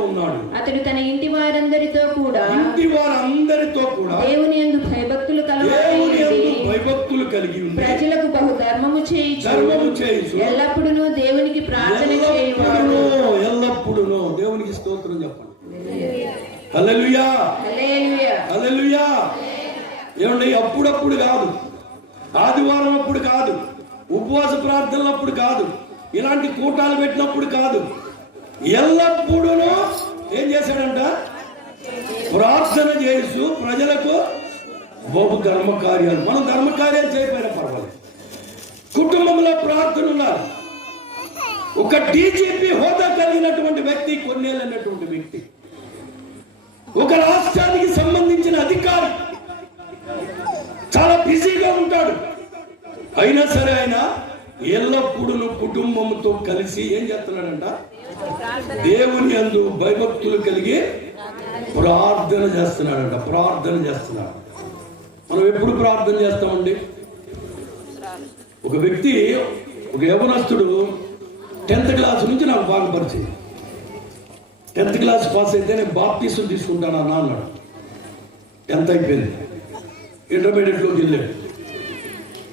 ఉన్నాడు. అతడు తన ఇంటి వారందరితో కూడా దేవుని యందు భయభక్తులు కలిగి ప్రజలకు బహు ధర్మము చేయుచు ఎల్లప్పుడూ దేవునికి ప్రార్థన చేయువాడు. ఎల్లప్పుడూ దేవునికి స్తోత్రం చెప్పండి. హల్లెలూయా, హల్లెలూయా, హల్లెలూయా. ఏమండి, అప్పుడప్పుడు కాదు, ఆదివారం అప్పుడు కాదు, ఉపవాస ప్రార్థనలు అప్పుడు కాదు, ఇలాంటి కూటాలు పెట్టినప్పుడు కాదు, ఎల్లప్పుడూ ఏం చేశాడంట? ప్రార్థన చేస్తూ ప్రజలకు బహు ధర్మ కార్యాలు. మనం ధర్మ కార్యాలు చేయకపోయినా పర్వాలేదు, కుటుంబంలో ప్రార్థన ఉన్నారు. ఒక డీజీపీ హోదా కలిగినటువంటి వ్యక్తి, కొన్నేళ్ళైనటువంటి వ్యక్తి, ఒక రాష్ట్రానికి సంబంధించిన అధికారి, బిజీగా ఉంటాడు. అయినా సరే ఆయన ఎల్లప్పుడూ కుటుంబంతో కలిసి ఏం చేస్తున్నాడంట? దేవుని యందు భయభక్తులు కలిగి ప్రార్థన చేస్తున్నాడంట. ప్రార్థన చేస్తున్నాడు. మనం ఎప్పుడు ప్రార్థన చేస్తామండి? ఒక వ్యక్తి, ఒక యవనస్తుడు 10th క్లాస్ నుంచి నాకు బాగా పరిచయం. 10th క్లాస్ పాస్ అయితే నేను బాప్టిజం తీసుకుంటాను అన్నా అన్నాడు. 10th అయిపోయింది, ఇంటర్మీడియట్లోకి వెళ్ళాడు.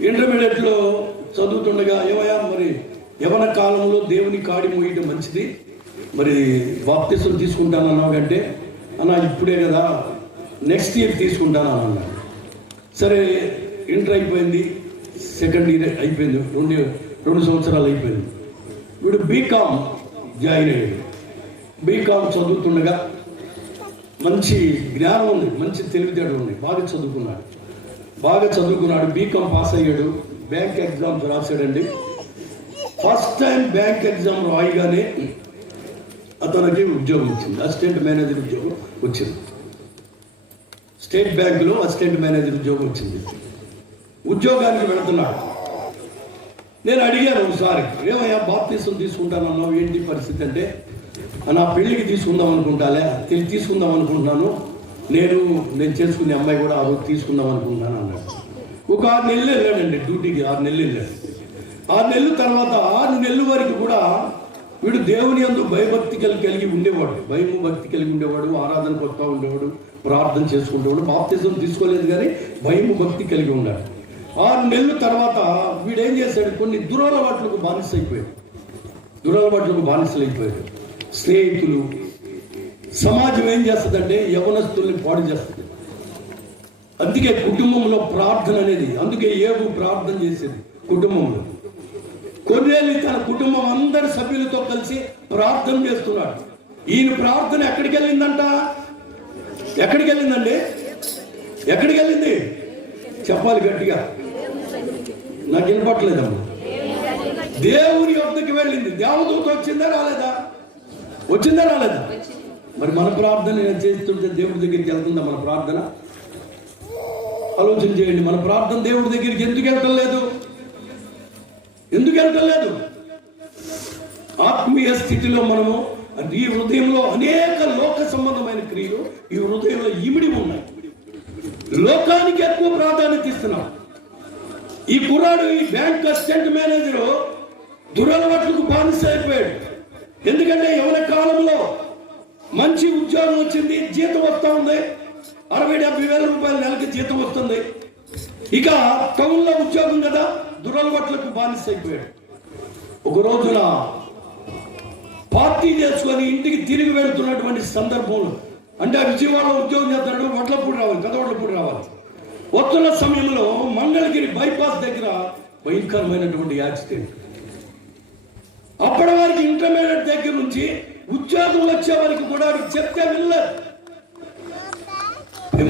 ఇంటర్మీడియట్లో చదువుతుండగా ఏమయ్యా, మరి యవన కాలంలో దేవుని కాడి మోయడం మంచిది, మరి బాప్టిజం తీసుకుంటానన్నావు అంటే, అన్నా ఇప్పుడే కదా, నెక్స్ట్ ఇయర్ తీసుకుంటాను అని అన్నాడు. సరే, ఇంటర్ అయిపోయింది, సెకండ్ ఇయర్ అయిపోయింది, రెండు సంవత్సరాలు అయిపోయింది. వీడు బీకామ్ జాయిన్ అయ్యాడు. బీకామ్ చదువుతుండగా మంచి జ్ఞానం ఉంది, మంచి తెలివితేటలు ఉంది, బాగా చదువుకున్నాడు. బీకామ్ పాస్ అయ్యాడు. బ్యాంక్ ఎగ్జామ్స్ రాశాడండి. ఫస్ట్ టైం బ్యాంక్ ఎగ్జామ్ రాయగానే అతనికి ఉద్యోగం వచ్చింది. అసిస్టెంట్ మేనేజర్ ఉద్యోగం వచ్చింది. స్టేట్ బ్యాంకులో అసిస్టెంట్ మేనేజర్ ఉద్యోగం వచ్చింది. ఉద్యోగానికి వెళుతున్నాడు. నేను అడిగాను ఒకసారి, ఏమయ్యా బాప్టిజం తీసుకుంటానన్నావు, ఏంటి పరిస్థితి అంటే, నా పెళ్ళికి తీసుకుందాం అనుకుంటున్నాను, నేను చేసుకునే అమ్మాయి కూడా ఆ రోజు తీసుకుందాం అనుకుంటున్నాను అన్నాడు. ఒక 6 నెలలు వెళ్ళాడండి డ్యూటీకి. 6 నెలలు వెళ్ళాడు. 6 నెలల తర్వాత 6 నెలల వరకు కూడా వీడు దేవుని యందు భయభక్తి కలిగి ఉండేవాడు. భయము భక్తి కలిగి ఉండేవాడు. ఆరాధనకు వస్తూ ఉండేవాడు, ప్రార్థన చేసుకుంటేవాడు. బాప్తిజం తీసుకోలేదు కానీ భయము భక్తి కలిగి ఉన్నాడు. 6 నెలల తర్వాత వీడేం చేశాడు? కొన్ని దురలవాట్లకు బానిసలైపోయాడు. స్నేహితులు, సమాజం ఏం చేస్తుందంటే యవనస్తుల్ని పాడు చేస్తుంది. అందుకే కుటుంబంలో ప్రార్థన అనేది, అందుకే యోబు ప్రార్థన చేసేది కుటుంబంలో. కొన్నేళ్ళు తన కుటుంబం అందరి సభ్యులతో కలిసి ప్రార్థన చేస్తున్నాడు. ఈయన ప్రార్థన ఎక్కడికి వెళ్ళిందండి? ఎక్కడికి వెళ్ళింది? చెప్పాలి గట్టిగా, నాకు వినపట్లేదమ్మా. దేవుని యొద్దకు వెళ్ళింది. దేవదూత వచ్చిందా రాలేదా? మరి మన ప్రార్థన చేస్తుంటే దేవుడి దగ్గరికి వెళ్తుందా మన ప్రార్థన? ఆలోచన చేయండి. మన ప్రార్థన దేవుడి దగ్గరికి ఎందుకు వెళ్ళటం లేదు? ఆత్మీయ స్థితిలో మనము ఈ హృదయంలో అనేక లోక సంబంధమైన క్రియలు ఈ హృదయంలో ఇమిడి ఉన్నాయి. లోకానికి ఎక్కువ ప్రాధాన్యత ఇస్తున్నాం. ఈ కుర్రాడు, ఈ బ్యాంక్ అసిస్టెంట్ మేనేజరు దురలవాట్లకు బానిస అయిపోయాడు. ఎందుకంటే యవన కాలంలో మంచి ఉద్యోగం వచ్చింది, జీతం వస్తూ ఉంది, 60-70 వేల రూపాయల నెలకి జీతం వస్తుంది. ఇక టౌన్లో ఉద్యోగం కదా, దురలవాట్లకు బానిస అయిపోయాడు. ఒక రోజున పార్టీ చేసుకొని ఇంటికి తిరిగి వెళుతున్నటువంటి సందర్భంలో, అంటే విజయవాడలో ఉద్యోగం చేస్తాడు, వడ్లపూడి రావాలి. వస్తున్న సమయంలో మంగళగిరి బైపాస్ దగ్గర భయంకరమైనటువంటి యాక్సిడెంట్. అప్పటి వారికి ఇంటర్మీడియట్ దగ్గర నుంచి ఉద్యోగం వచ్చే వరకు కూడా చెప్తే వెళ్ళలేదు.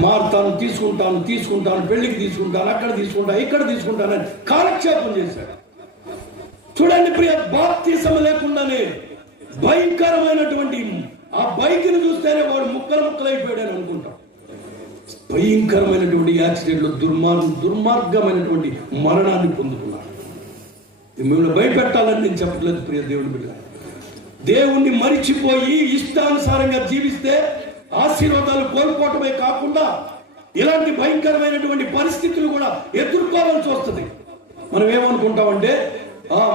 మారుతాను, తీసుకుంటాను, పెళ్లికి తీసుకుంటాను, అక్కడ తీసుకుంటాను, ఇక్కడ తీసుకుంటానని కాలక్షేపం చేశాడు. చూడండి ప్రియ, బాప్తిసం లేకుండానే భయంకరమైనటువంటి ఆ బైక్ని చూస్తేనే వాడు ముక్కలైపోయాడని అనుకుంటాం. భయంకరమైనటువంటి యాక్సిడెంట్లో దుర్మార్గమైనటువంటి మరణాన్ని పొందుకున్నాడు. మిమ్మల్ని భయపెట్టాలని నేను చెప్పట్లేదు ప్రియ దేవుని బిడ్డ. దేవుణ్ణి మరిచిపోయి ఇష్టానుసారంగా జీవిస్తే ఆశీర్వాదాలు కోల్పోవటమే కాకుండా ఇలాంటి భయంకరమైనటువంటి పరిస్థితులు కూడా ఎదుర్కోవాల్సి వస్తుంది. మనం ఏమనుకుంటామంటే,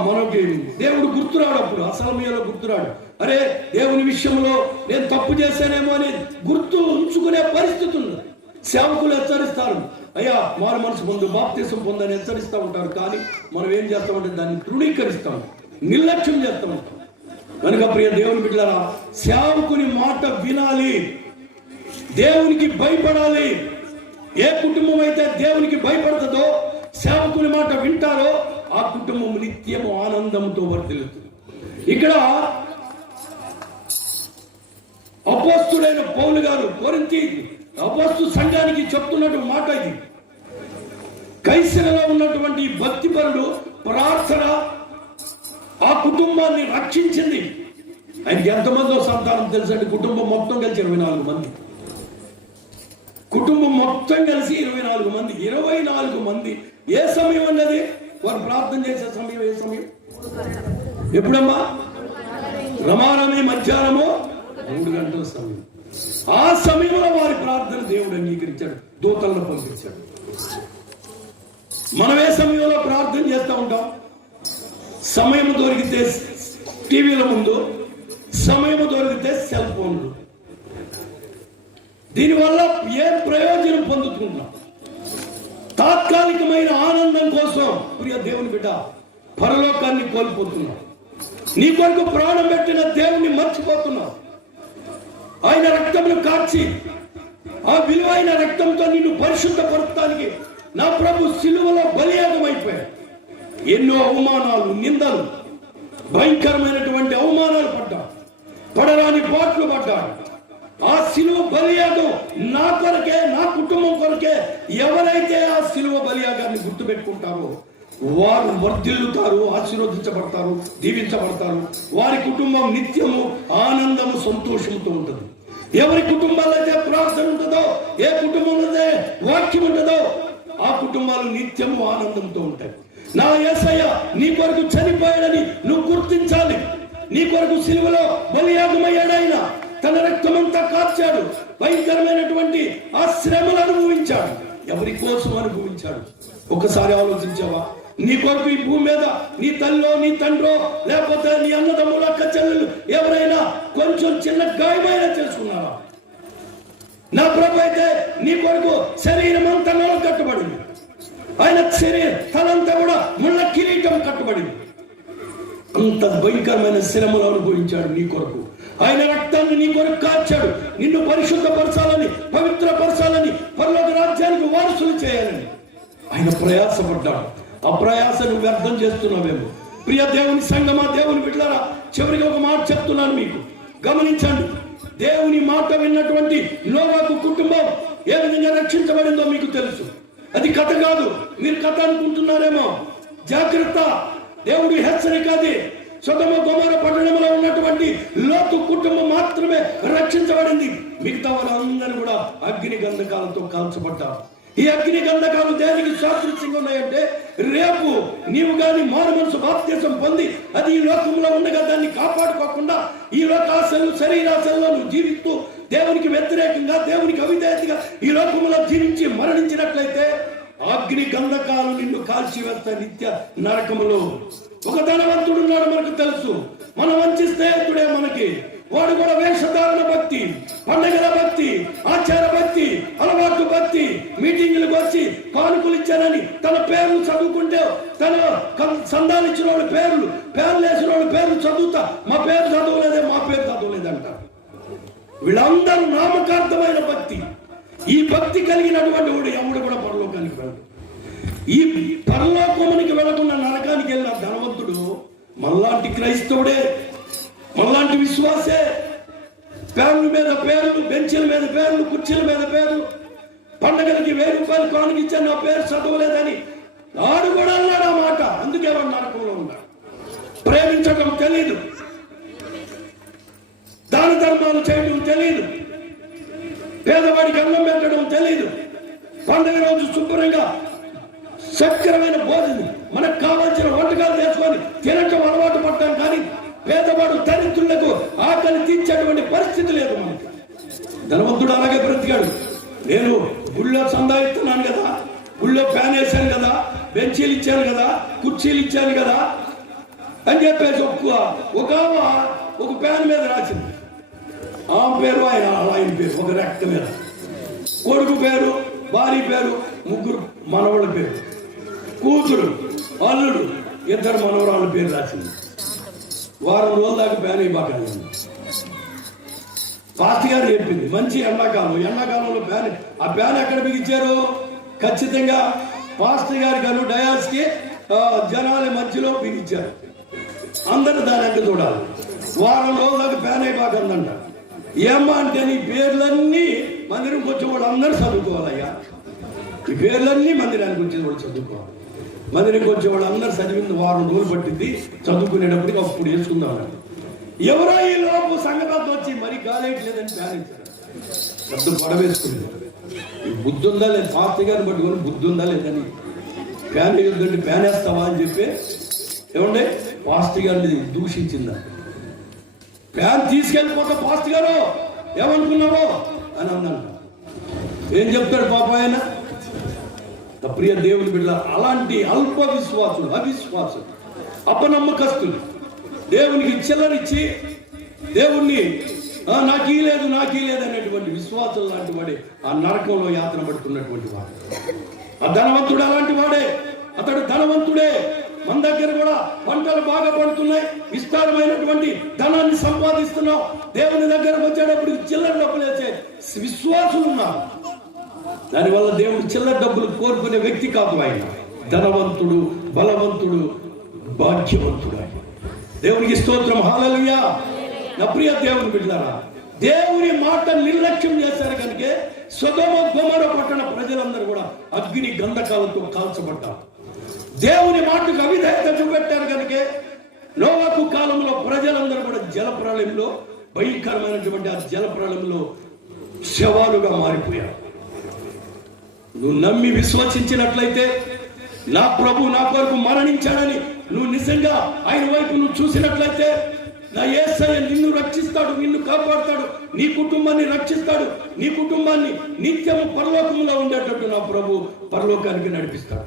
మనకి దేవుడు గుర్తురాడు, అప్పుడు అసమయంలో గుర్తురాడు. అరే, దేవుని విషయంలో నేను తప్పు చేశానేమో అని గుర్తు ఉంచుకునే పరిస్థితి ఉంది. సేవకులు హెచ్చరిస్తారు, అయ్యా మారు మనసు పొందు, బాప్తిసం పొందని హెచ్చరిస్తూ ఉంటారు. కానీ మనం ఏం చేస్తామంటే దాన్ని తృణీకరిస్తాం, నిర్లక్ష్యం చేస్తూ ఉంటాం. కనుక ప్రియ దేవుని బిడ్డలారా, సేవకుని మాట వినాలి, దేవునికి భయపడాలి. ఏ కుటుంబం అయితే దేవునికి భయపడుతుందో, సేవకుని మాట వింటారో, ఆ కుటుంబం నిత్యము ఆనందంతో వర్ధిల్లుతుంది. ఇక్కడ అపోస్తుడైన పౌలు గారు కొరింథీ అపోస్తు సంఘానికి చెప్తున్నట్టు మాట ఇది. కైసరలో ఉన్నటువంటి భక్తిపరుడు ప్రార్థన ఆ కుటుంబాన్ని రక్షించింది. ఆయనకి ఎంతమందో సంతానం తెలుసండి? కుటుంబం మొత్తం కలిసి 24 మంది. కుటుంబం మొత్తం కలిసి 24 మంది. 24 మంది ఏ సమయం అన్నది? వారు ప్రార్థన చేసే సమయం ఏ సమయం? ఎప్పుడమ్మా? రమారమి మధ్యాహ్నము 3 గంటల సమయం. ఆ సమయంలో వారి ప్రార్థన దేవుడు అంగీకరించాడు, దూతలను పంపించాడు. మనం ఏ సమయంలో ప్రార్థన చేస్తూ ఉంటాం? సమయం దొరికితే టీవీల ముందు, సమయం దొరికితే సెల్ ఫోన్లు. దీనివల్ల ఏ ప్రయోజనం పొందుతున్నాం? తాత్కాలికమైన ఆనందం కోసం ప్రియ దేవుని బిడ్డ పరలోకాన్ని కోల్పోతున్నాం. నీ కొరకు ప్రాణం పెట్టిన దేవుని మర్చిపోతున్నావు. ఆయన రక్తమును కార్చి ఆ విలువైన రక్తంతో నిన్ను పరిశుద్ధపరచడానికి నా ప్రభు సిలువలో బలియాగమైపోయాడు. ఎన్నో అవమానాలు, నిందలు, భయంకరమైనటువంటి అవమానాలు పడ్డాడు, పడరాని పాటలు పడ్డాడు. ఆ సిలువ బలియాగం నా కొరకే, నా కుటుంబం కొరకే. ఎవరైతే ఆ సిలువ బలియాగాన్ని గుర్తుపెట్టుకుంటారో వారు వర్ధిల్లుతారు, ఆశీర్వదించబడతారు, దీవించబడతారు. వారి కుటుంబం నిత్యము ఆనందము, సంతోషంతో ఉంటుంది. ఎవరి కుటుంబాల్లో అయితే ప్రార్థన ఉంటుందో, ఏ కుటుంబంలో అయితే వాక్యం ఉంటుందో ఆ కుటుంబాలు నిత్యము ఆనందంతో ఉంటాయి. నా యేసయ్య నీ కొరకు చనిపోయాడని నువ్వు గుర్తించాలి. నీ కొరకు సిలువలో బలియాగమయ్యాడైనా, తన రక్తమంతా కార్చాడు, భయంకరమైనటువంటి ఆ శ్రమలు అనుభవించాడు. ఎవరి కోసం అనుభవించాడు? ఒకసారి ఆలోచించావా? నీ కొరకు ఈ భూమి మీద నీ తల్లో, నీ తండ్రో, లేకపోతే నీ అన్నదమ్ములు, అక్క చెల్లెలు ఎవరైనా కొంచెం చిన్న గాయమైనా చేసుకున్నారా? నా ప్రభు అయితే నీ కొరకు శరీరం అంతా నూనె కట్టబడింది. ఆయన శరీరం తలంతా కూడా ముళ్ళ కిరీటం కట్టబడింది. అంత భయంకరమైన శ్రమలు అనుభవించాడు నీ కొరకు. ఆయన రక్తాన్ని నీ కొరకు కార్చాడు, నిన్ను పరిశుద్ధపరచాలని, పవిత్రపరచాలని, పరలోక రాజ్యానికి వారసులు చేయాలని ఆయన ప్రయాసపడ్డాడు. ఆ ప్రయాసను వ్యర్థం చేస్తున్నావేమో. ప్రియ దేవుని సంగమా, దేవుని బిడ్డలారా, చివరికి ఒక మాట చెప్తున్నాను మీకు, గమనించండి. దేవుని మాట విన్నటువంటి నోవాహు కుటుంబం ఏ విధంగా రక్షించబడిందో మీకు తెలుసు. అది కథ కాదు, మీరు కథ అనుకుంటున్నారేమో. జాగ్రత్త, దేవుడి హెచ్చరిక అది. సొదొమ గొమొర్రా పట్టణంలో ఉన్నటువంటి లోతు కుటుంబం మాత్రమే రక్షించబడింది. మిగతా వాళ్ళందరూ కూడా అగ్ని గంధకాలతో కాల్చబడ్డారు. ఈ అగ్ని గంధకాలు దేనికి సాదృశ్యంగా ఉన్నాయంటే, రేపు నీవు గాని మారు మనసు బాప్తిసం పొంది అది ఈ లోకంలో ఉండగా దాన్ని కాపాడుకోకుండా ఈ లోకాశలు, శరీరాశల్లో నువ్వు జీవిస్తూ దేవునికి వ్యతిరేకంగా, దేవునికి అవిధేయతగా ఈ లోకంలో జీవించి మరణించినట్లయితే అగ్ని గంధకాలు నిన్ను కాల్చివేస్తాయి నిత్య నరకములో. ఒక ధనవంతుడు ఉన్నాడు, మనకు తెలుసు. మన మంచి స్నేహితుడే మనకి. వాడు కూడా వేషధారణ భక్తి, పండగల భక్తి, ఆచార భక్తి, అలవాటు భక్తి, మీటింగులకు వచ్చి కానుకలు ఇచ్చానని తన పేర్లు చదువుకుంటే, తన సందాలు ఇచ్చిన వాళ్ళ పేర్లు వేసిన వాళ్ళ పేర్లు చదువుతా, మా పేరు చదవలేదే, మా పేరు చదవలేదంట. వీళ్ళందరూ నామకార్థమైన భక్తి. ఈ భక్తి కలిగినటువంటి వాడు ఎవడు కూడా పరలోకానికి వెళ్ళడు. ఈ పరలోకమునికి వెళ్ళకుండా నరకానికి వెళ్ళిన ధనవంతుడు మళ్ళాంటి క్రైస్తవుడే, మళ్ళాంటి విశ్వాసే. పేర్ల మీద పేర్లు, బెంచీల మీద పేర్లు, కుర్చీల మీద పేర్లు, పండగలకి 1000 రూపాయలు కానుకిచ్చాను, నా పేరు చదవలేదని ఆడు కూడా అన్నాడు ఆ మాట. అందుకే వాడు నరకంలో ఉన్నాడు. ప్రేమించడం తెలీదు, దాన ధర్మాలు చేయడం తెలీదు, పేదవాడికి అన్నం పెట్టడం తెలీదు, పండుగ రోజు శుభ్రంగా చక్రమైన భోజనం మనకు కావాల్సిన వంటకాలు చేసుకొని తినటం అలవాటు పడ్డాం. కానీ పేదవాడు దరిద్రులకు ఆకలి తీర్చేటువంటి పరిస్థితి లేదు మనకి. ధనవంతుడు అలాగే బ్రతికాడు. నేను గుళ్ళో సందా ఇస్తున్నాను కదా, గుళ్ళో ఫ్యాన్ వేసాను కదా, బెంచీలు ఇచ్చాను కదా, కుర్చీలు ఇచ్చాను కదా అని చెప్పేసి ఒక ఫ్యాన్ మీద రాసింది. ఆ పేరు ఆయన పేరు ఒక రెక్క మీద, కొడుకు పేరు, భార్య పేరు, 3 మనవళ్ళ పేరు, కూతురు, అల్లుడు, 2 మనవరాళ్ళ పేరు రాసింది. వారం రోజుల దాకా ఫ్యాన్ అయిపోకండి. పాస్టర్ గారు చెప్పింది, మంచి ఎండాకాలంలో ఫ్యాన్. ఆ ఫ్యాన్ ఎక్కడ బిగించారు? ఖచ్చితంగా పాస్టర్ గారి గారు డయాస్కి జనాల మధ్యలో బిగించారు. అందరూ దాని వెంట చూడాలి. వారం రోజుల దాకా ఫ్యాన్ అయిపోకందంట. ఏమ్మా అంటే నీ పేర్లన్నీ మందిరంకి వచ్చే వాళ్ళు అందరూ చదువుకోవాలయ్యా. ఈ పేర్లన్నీ మందిరానికి వచ్చే వాళ్ళు చదువుకోవాలి. మందిరానికి వచ్చే వాళ్ళు అందరూ చదివింది వారం రోజులు పట్టింది. చదువుకునేటప్పటికి అప్పుడు వేసుకుందామని ఎవరో ఈ లోపు సంగతాతో వచ్చి మరి కాలేయట్లేదని ప్యానించారు. పెద్ద గొడవ వేసుకుంది. బుద్ధి ఉందా లేదు, పాస్టర్ గారిని పట్టుకొని బుద్ధి ఉందా లేదని ఫ్యాన్ వేయొద్దంటే ఫ్యాన్ వేస్తావా అని చెప్పి ఏమండే పాస్టర్ గారిని దూషించిందా. ఫ్యాన్ తీసుకెళ్ళిపోతా పాస్టర్ గారు ఏమనుకున్నావో అని అన్నాను. ఏం చెప్తాడు పాప ఆయన? ప్రియ దేవుని బిడ్డ, అలాంటి అల్ప విశ్వాసులు, అవిశ్వాసులు, అపనమ్మకస్తులు, దేవునికి చిల్లరిచ్చి దేవుణ్ణి నాకీ లేదు అనేటువంటి విశ్వాసులు లాంటి వాడే ఆ నరకంలో యాతన పడుతున్నటువంటి వాడు. ఆ ధనవంతుడు అలాంటి వాడే, అతడు ధనవంతుడే. మన దగ్గర కూడా పంటలు బాగా పడుతున్నాయి, విస్తారమైనటువంటి ధనాన్ని సంపాదిస్తున్నాం. దేవుని దగ్గరకు వచ్చేటప్పుడు చిల్లర డబ్బులు వేసే విశ్వాసులు ఉన్నారు. దానివల్ల దేవుడు చిల్లర డబ్బులు కోరుకునే వ్యక్తి కాదు. ఆయన ధనవంతుడు, బలవంతుడు, భాగ్యవంతుడు. దేవునికి స్తోత్రం, హల్లెలూయా. నా ప్రియ దేవుని బిడ్డలారా, దేవుని మాట నిర్లక్ష్యం చేశారు కనుక సొదొమ గొమొర పట్టణ ప్రజలందరూ కూడా అగ్ని గంధకాలతో కాల్చబడ్డారు. దేవుని మాటకు అవిధేయత చూపెట్టారు కనుక నోవాహు కాలంలో ప్రజలందరూ కూడా జలప్రళయంలో, భయంకరమైనటువంటి ఆ జలప్రళయంలో శవాలుగా మారిపోయారు. నువ్వు నమ్మి విశ్వసించినట్లయితే, నా ప్రభు నా కొరకు మరణించాడని నువ్వు నిజంగా ఆయన వైపు నువ్వు చూసినట్లయితే, నా యేసయ్య నిన్ను రక్షిస్తాడు, నిన్ను కాపాడుతాడు, నీ కుటుంబాన్ని రక్షిస్తాడు, నీ కుటుంబాన్ని నిత్యము పరలోకంలో ఉండేటట్టు నా ప్రభు పరలోకానికి నడిపిస్తాడు.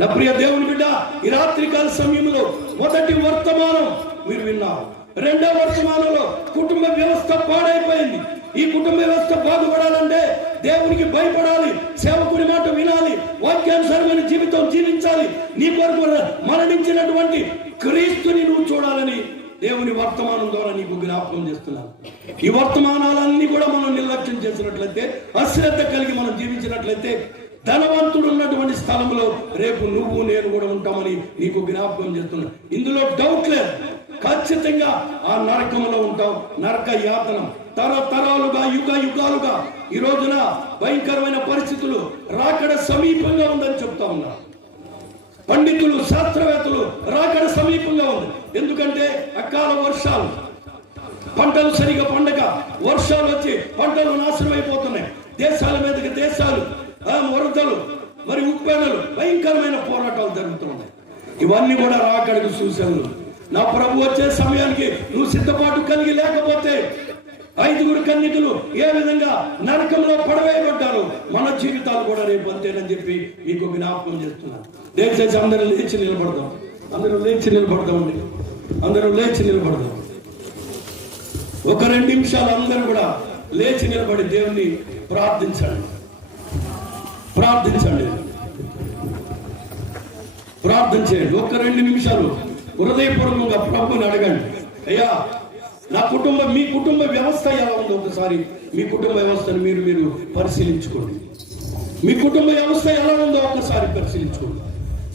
నా ప్రియ దేవుని బిడ్డ, ఈ రాత్రికాల సమయంలో మొదటి వర్తమానం మీరు విన్నారు. రెండో వర్తమానంలో కుటుంబ వ్యవస్థ పాడైపోయింది. ఈ కుటుంబ వ్యవస్థ బాగుపడాలంటే దేవునికి భయపడాలి, సేవకుని మాట వినాలి, వాక్యానుసారమైన జీవితం జీవించాలి. నీ కొరకు మరణించినటువంటి క్రీస్తుని నువ్వు చూడాలని దేవుని వర్తమానం ద్వారా నీకు జ్ఞాపకం చేస్తున్నాను. ఈ వర్తమానాలన్నీ కూడా మనం నిర్లక్ష్యం చేసినట్లయితే, అశ్రద్ధ కలిగి మనం జీవించినట్లయితే, ధనవంతుడు ఉన్నటువంటి స్థలంలో రేపు నువ్వు నేను కూడా ఉంటామని నీకు జ్ఞాపకం చేస్తున్నాను. ఇందులో డౌట్ లేదు. ఖచ్చితంగా ఆ నరకంలో ఉంటాం. నరక యాతనం తరతరాలుగా, యుగాలుగా ఈ రోజున భయంకరమైన పరిస్థితులు, రాకడ సమీపంగా ఉందని చెప్తా ఉన్నారు పండితులు, శాస్త్రవేత్తలు. రాకడ సమీపంగా ఉంది. ఎందుకంటే అకాల వర్షాలు, పంటలు సరిగా పండగ, వర్షాలు వచ్చి పంటలు నాశనం అయిపోతున్నాయి. దేశాల మీదకి దేశాలు, వరదలు, మరి ఉప్పెనలు, భయంకరమైన పోరాటాలు జరుగుతున్నాయి. ఇవన్నీ కూడా రాకడకు సూచనలు. నా ప్రభు వచ్చే సమయానికి నువ్వు సిద్ధపాటు కలిగి లేకపోతే, 5 కన్యకలు ఏ విధంగా నరకంలో పడవేయబడ్డారు, మన జీవితాలు కూడా రేపు అంతేనని చెప్పి మీకు జ్ఞాపకం చేస్తున్నాను. దయచేసి అందరూ లేచి నిలబడదాం. అందరూ లేచి నిలబడదాం. ఒక 2 నిమిషాలు అందరూ కూడా లేచి నిలబడి దేవుణ్ణి ప్రార్థించండి. ప్రార్థన చేయండి. ఒక 2 నిమిషాలు హృదయపూర్వకంగా ప్రభుని అడగండి. అయ్యా, నా కుటుంబం, మీ కుటుంబ వ్యవస్థ ఎలా ఉందో ఒకసారి మీ కుటుంబ వ్యవస్థను మీరు పరిశీలించుకోండి. మీ కుటుంబ వ్యవస్థ ఎలా ఉందో ఒకసారి పరిశీలించుకోండి.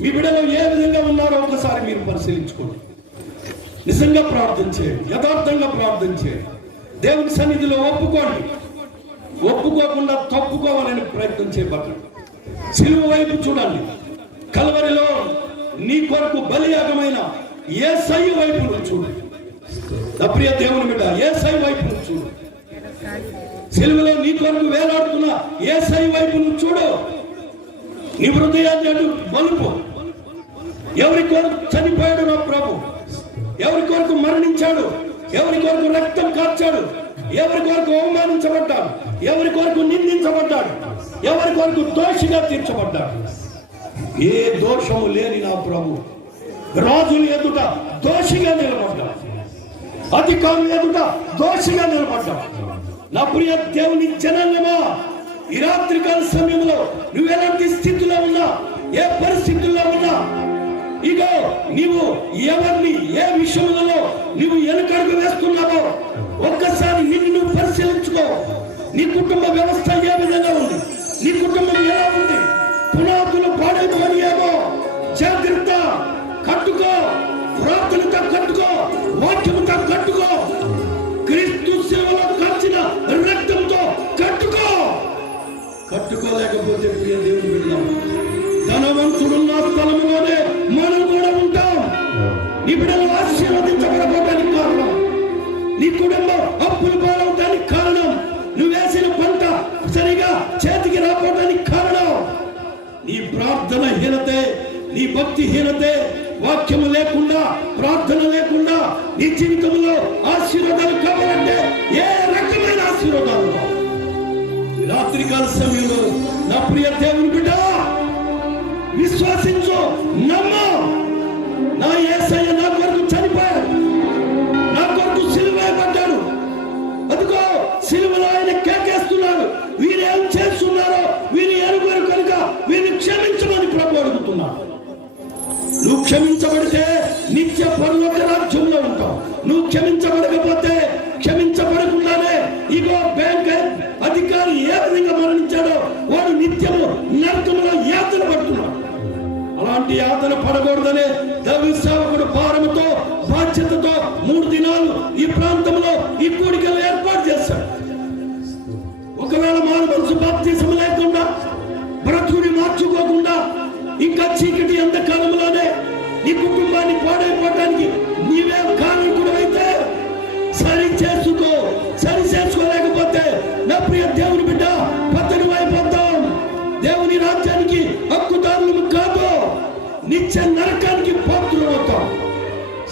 మీ బిడ్డలు ఏ విధంగా ఉన్నారో ఒకసారి మీరు పరిశీలించుకోండి. నిజంగా ప్రార్థన చేయండి, యథార్థంగా ప్రార్థన చేయండి. దేవుని సన్నిధిలో ఒప్పుకోండి. ఒప్పుకోకుండా తప్పుకోవాలని ప్రయత్నం చేయబట్టండి. సిలువ వైపు చూడండి. కల్వరిలో నీ కొరకు బలియాగమైన యేసయ్య వైపు చూడు. నా ప్రియ దేవుని బిడ్డ, యేసయ్య వైపు చూడు. సిలువలో నీ కొరకు వేలాడుతున్న యేసయ్య వైపు చూడు. నీ హృదయాన్ని అటు బలుపు. ఎవరి కొరకు చనిపోయాడు నా ప్రభు, ఎవరి కొరకు మరణించాడు, ఎవరి కొరకు రక్తం కార్చాడు, ఎవరి కొరకు అవమానించబడ్డాడు, ఎవరి కొరకు నిందించబడ్డాడు, ఎవరి కొరకు దోషిగా తీర్చబడ్డాడు. ఏ దోషము లేని నా ప్రభు రాజుల ఎదుట దోషిగా నిలబడ్డాడు, అధికారుల ఎదుట దోషిగా నిలబడ్డాడు. నా ప్రియ దేవుని జనాంగమా, ఈ రాత్రికాల సమయంలో నువ్వు ఎలాంటి స్థితిలో ఉన్నా, ఏ పరిస్థితుల్లో ఉన్నా, ఇగో నీవు ఎవరిని, ఏ విషయంలో నువ్వు వెనుకడుగు వేస్తున్నావో ఒక్కసారి నిన్ను నువ్వు పరిశీలించుకో. నీ కుటుంబ వ్యవస్థ ఏ విధంగా ఉంది, నీ కుటుంబం ఎలా ఉంది, పునాదులు పాడైపోయేమో. జాగ్రత్త, కట్టుకో, ప్రార్థనతో కట్టుకో, వాక్యముతో కట్టుకో, క్రీస్తు శిలువలో కాచిన రక్తంతో కట్టుకో. కట్టుకోలేకపోతే ప్రియ దేవుని బిడ్డలారా, ధనవంతుడున్న స్థలంలోనే మనం కూడా ఉంటాం. నీ బిడ్డలు ఆశీర్వదించబడడానికి కారణం, నీ కుటుంబం అప్పులు పాలవడానికి కారణం, నువ్వు వేసిన పంట సరిగా చేతికి హీనతే, నీ భక్తి హీనతే, వాక్యము లేకుండా, ప్రార్థన లేకుండా నీ జీవితంలో ఆశీర్వాదాలు కావాలంటే ఏ రకమైన ఆశీర్వాదాలు ఈ రాత్రికాల సమయంలో నా ప్రియ దేవుని బిడ్డ విశ్వాసించు, నమ్ము. నా యేసయ్య నా కొరకు చనిపోయాడు, నా కొరకు సిలువ వేయబడ్డాడు. అదిగో సిలువలో ఆయన కేకేస్తున్నాడు. వీరు ఏం చేస్తున్నారో వీరు ఎరుగరు కనుక వీరిని క్షమించమని ప్రభు అడుగుతున్నాడు. నువ్వు క్షమించబడితే నిత్య పరలోక రాజ్యంలో ఉంటావు. నువ్వు క్షమించబడకపోతే, క్షమించబడకుండానే ఇగో బ్యాంక్ అధికారి ఏ విధంగా మరణించాడో వాడు నిత్యము నరకంలో యాతన పడుతున్నాడు. అలాంటి యాతన పడకూడదనే దైవ సేవకుడు భారముతో, బాధ్యతతో 3 దినాలు ఈ ప్రాంతంలో ఈ కూడికలు ఏర్పాటు చేశాడు. ఒకవేళ మారు మనసు బాప్తిసం లేకుండా, బ్రతుకుని మార్చుకోకుండా, ఇంకా చీకటి అంధకాలంలోనే నీ కుటుంబాన్ని పాడైపోవడానికి నీవే కారణకుడు అయితే సరి చేసుకో. సరి చేసుకోలేకపోతే నా ప్రియ దేవుని బిడ్డ పతనం అయిపోతాం. దేవుని రాజ్యానికి హక్కుదారులు కాదు, నిత్య నరకానికి పాత్రలు అవుతాం.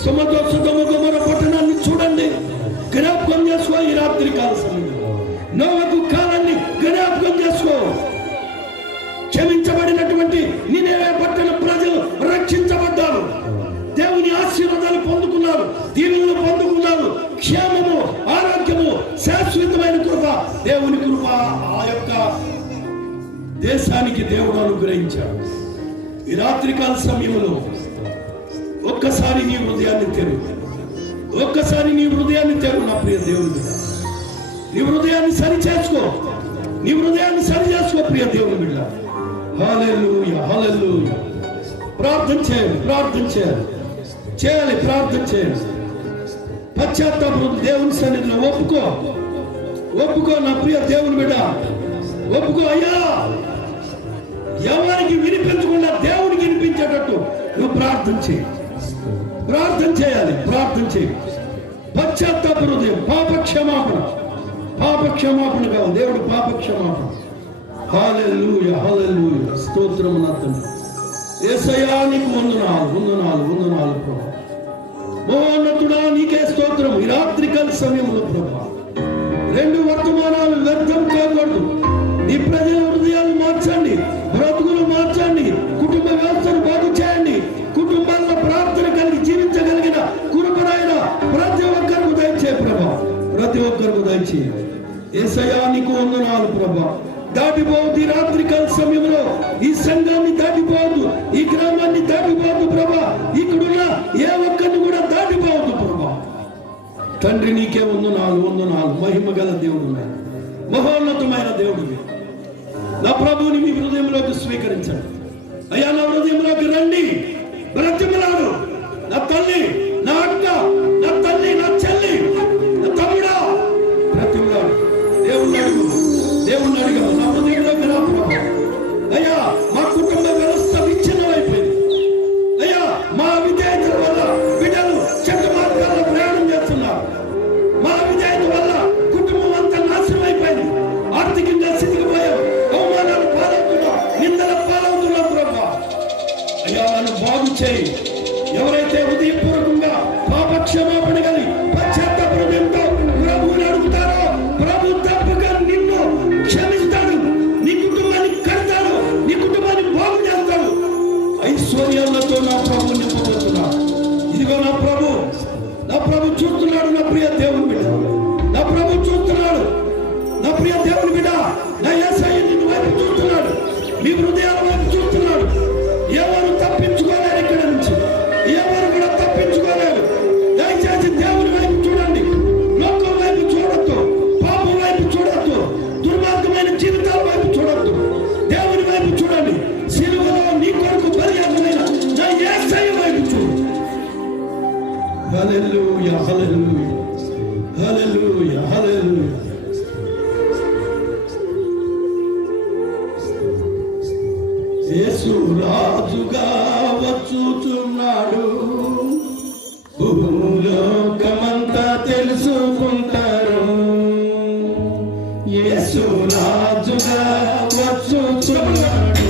సుమర పట్టణాన్ని చూడండి, జ్ఞాపకం చేసుకో. ఈ రాత్రి కాల సమయంలో నోవహు కాలాన్ని జ్ఞాపకం చేసుకో. క్షమించబడినటువంటి నినెవె పట్టణ ప్రజలు రక్షించబడ్డారు. దేవుని ఆశీర్వాదాలు పొందుకున్నారు, దీవెనలు పొందుకున్నారు. క్షేమము, ఆరోగ్యము, శాశ్వతమైన కృప, దేవుని కృప ఆ యొక్క దేశానికి దేవుడు అనుగ్రహించాడు. ఈ రాత్రికాల సమయంలో ఒక్కసారి నీ హృదయాన్ని తెరు, ఒక్కసారి నీ హృదయాన్ని తెరు. నా ప్రియ దేవుని బిడ్డ, నీ హృదయాన్ని సరి చేసుకో, నీ హృదయాన్ని సరి చేసుకో ప్రియ దేవుని బిడ్డ. హల్లెలూయా, హల్లెలూయా. ప్రార్థన చేయాలి, ప్రార్థన చేయాలి, చేయాలి, ప్రార్థన చేయాలి. పశ్చాత్తాపం దేవుని సన్నిధిలో ఒప్పుకో, ఒప్పుకో నా ప్రియ దేవుని బిడ్డ, ఒప్పుకో. అయ్యా, ఎవరికి వినిపించకుండా దేవునికి వినిపించేటట్టు నువ్వు ప్రార్థన చేయి, ప్రార్థన చేయాలి, ప్రార్థన చేయి. పశ్చాత్తాప హృదయం, పాప క్షమాపణ, పాప క్షమాపణ కావాలి. దేవుడు పాప క్షమాపణ. హల్లెలూయా, హల్లెలూయా. స్తోత్రం నా తండ్రి. యేసయ్యా నీకు వందనాలు, వందనాలు, వందనాలు ప్రభా. మహోన్నతుడా నీకే స్తోత్రం. ఈ రాత్రికాల సమయంలో ప్రభా 2 వర్తమానాలు వ్యర్థం కాకూడదు. నీ ప్రజల హృదయాలు మార్చండి, బ్రతుకులు మార్చండి, కుటుంబ వ్యవస్థను బాగు చేయండి. కుటుంబాల్లో ప్రార్థన కలిగి జీవించగలిగిన కృపనైన ప్రతి ఒక్కరికి దయచేయి ప్రభా, ప్రతి ఒక్కరికి దయచేయి. యేసయ్యా నీకు వందనాలు ప్రభా. దాటిపోవద్దు ఈ రాత్రికాల సమయంలో, ఈ సంఘాన్ని దాటిపోవద్దు, ఈ గ్రామాన్ని దాటిపోవద్దు ప్రభా. ఇక్కడున్న ఏ ఒక్కరిని కూడా దాటిపోవద్దు ప్రభా. తండ్రి నీకే వందనాలు, వందనాలు. మహిమ గల దేవుడు, మహోన్నతమైన దేవుడు నా ప్రభువుని మీ హృదయంలోకి స్వీకరించండి. అయ్యా నా హృదయంలోకి రండి, బ్రతిమలాడు. నా తల్లి, నా అక్క, నా తల్లి, నా చెల్లి, నా తమ్ముడా, బ్రతిమలాడు. దేవుణ్ణి అడుగు, దేవుణ్ణి అడిగా. నా హృదయంలోకి రా ప్రభా. అయ్యా మా కుటుంబ వ్యవస్థ విచ్ఛిన్నమైపోయింది. అయ్యా మా విధేయత వల్ల బిడ్డలు చెడ్డ మార్గాల్లో ప్రయాణం చేస్తున్నారు. మా విధేయత వల్ల కుటుంబం అంతా నాశనం అయిపోయింది. ఆర్థికంగా స్థితికిపోయాం, అవమానాలు పాలవుతున్నాం, నిందల పాలవుతున్నాం ప్రభా. అయ్యా నన్ను బాగు చేయి. ఎవరైతే హృదయపూర్వకంగా పాప క్షమాపణ కలిగి పశ్చాత్తాప హృదయంతో ప్రభువుని అడుగుతారో, ప్రభు తప్పక నిన్ను క్షమిస్తాడు, నీ కుటుంబాన్ని కడతాడు, నీ కుటుంబాన్ని బాగు చేస్తాడు. ఐశ్వర్యాలతో నా ప్రభు నింపబోతున్నాడు. ఇదిగో నా ప్రభు, నా ప్రభు చూస్తున్నాడు. నా ప్రియ దేవుని బిడ్డ, నా ప్రభు చూస్తున్నాడు. నా ప్రియ దేవుని బిడ్డ, నా యేసయ్య నిన్ను వైపు చూస్తున్నాడు, మీ హృదయాల వైపు చూస్తున్నాడు. ఎవరు తప్పించుకోలేరు ఇక్కడ నుంచి, ఎవరు కూడా తప్పించుకోలేరు. దయచేసి దేవుని వైపు చూడండి, లోకం వైపు చూడొద్దు, పాపం వైపు చూడొద్దు, దుర్మార్గమైన జీవితాల వైపు చూడొద్దు. దేవుని వైపు చూడండి. సిలువలో నీ కొరకు బలియాగమైన నా యేసయ్య వైపు చూడు. హల్లెలూయా, హల్లెలూయా, హల్లెలూయా, హల్లెలూయా. యేసు రాజుగా వచ్చుచున్నాడు, భూలోకమంతా తెలుసుకుంటారు. యేసు రాజుగా వచ్చుచున్నాడు,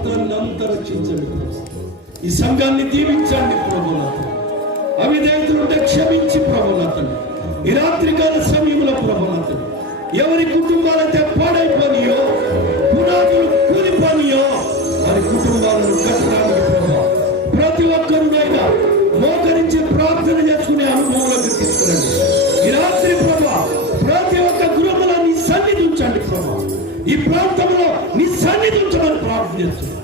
రాష్ట్రాన్ని అంతా రక్షించండి. ఈ సంఘాన్ని దీవించండి ప్రభునాథ. అవిధేయతలుంటే క్షమించి ప్రభునాథండి. ఈ రాత్రికాల సమయంలో ప్రభునాథండి, ఎవరి కుటుంబాలైతే పాడైపోనియో, పునాదులు కూలిపోనియో, వారి కుటుంబాలను కట్టడానికి ప్రభా ప్రతి ఒక్కరునైనా మోకరించి ప్రార్థన చేసుకునే అనుభవంలోకి తీసుకురండి. ఈ రాత్రి ప్రభా ప్రతి ఒక్క గృహంలో నీ సన్నిధి ఉంచండి ప్రభా. ఈ ప్రాంతంలో నీ సన్నిధి ఉంచమని ప్రార్థన చేస్తున్నాం.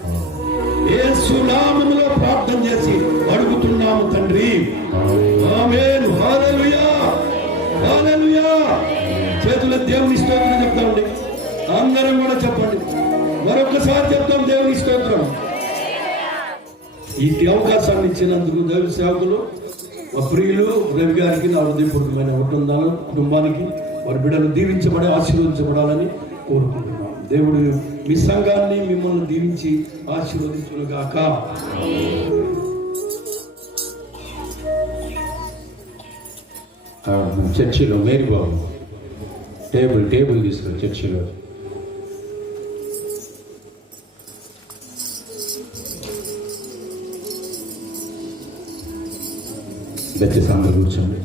యేసు నామములో ప్రార్థన చేసి అడుగుతున్నాము తండ్రి, ఆమేన్. హల్లెలూయా, హల్లెలూయా. చేతుల దేవుని స్తోత్రం చెప్తామండి. అందరం కూడా చెప్పండి. మరొకసారి చెప్తాం దేవుని స్తోత్రం. ఈ అవకాశాన్ని ఇచ్చినందుకు దైవ సేవకులు, మా ప్రియులు రవి గారికి నా హృదయపూర్వకమైన వందనాలు. కుటుంబానికి వారి బిడ్డలు దీవించబడి ఆశీర్వదించబడాలని కోరుకుంటున్నాం. దేవుడు మీ సంఘాన్ని మిమ్మల్ని దీవించి ఆశీర్వదించుగాక. చర్చిలో మేరీ బాబు టేబుల్ తీసుకుని చర్చిలో దయచేసి అందరూ కూర్చోండి.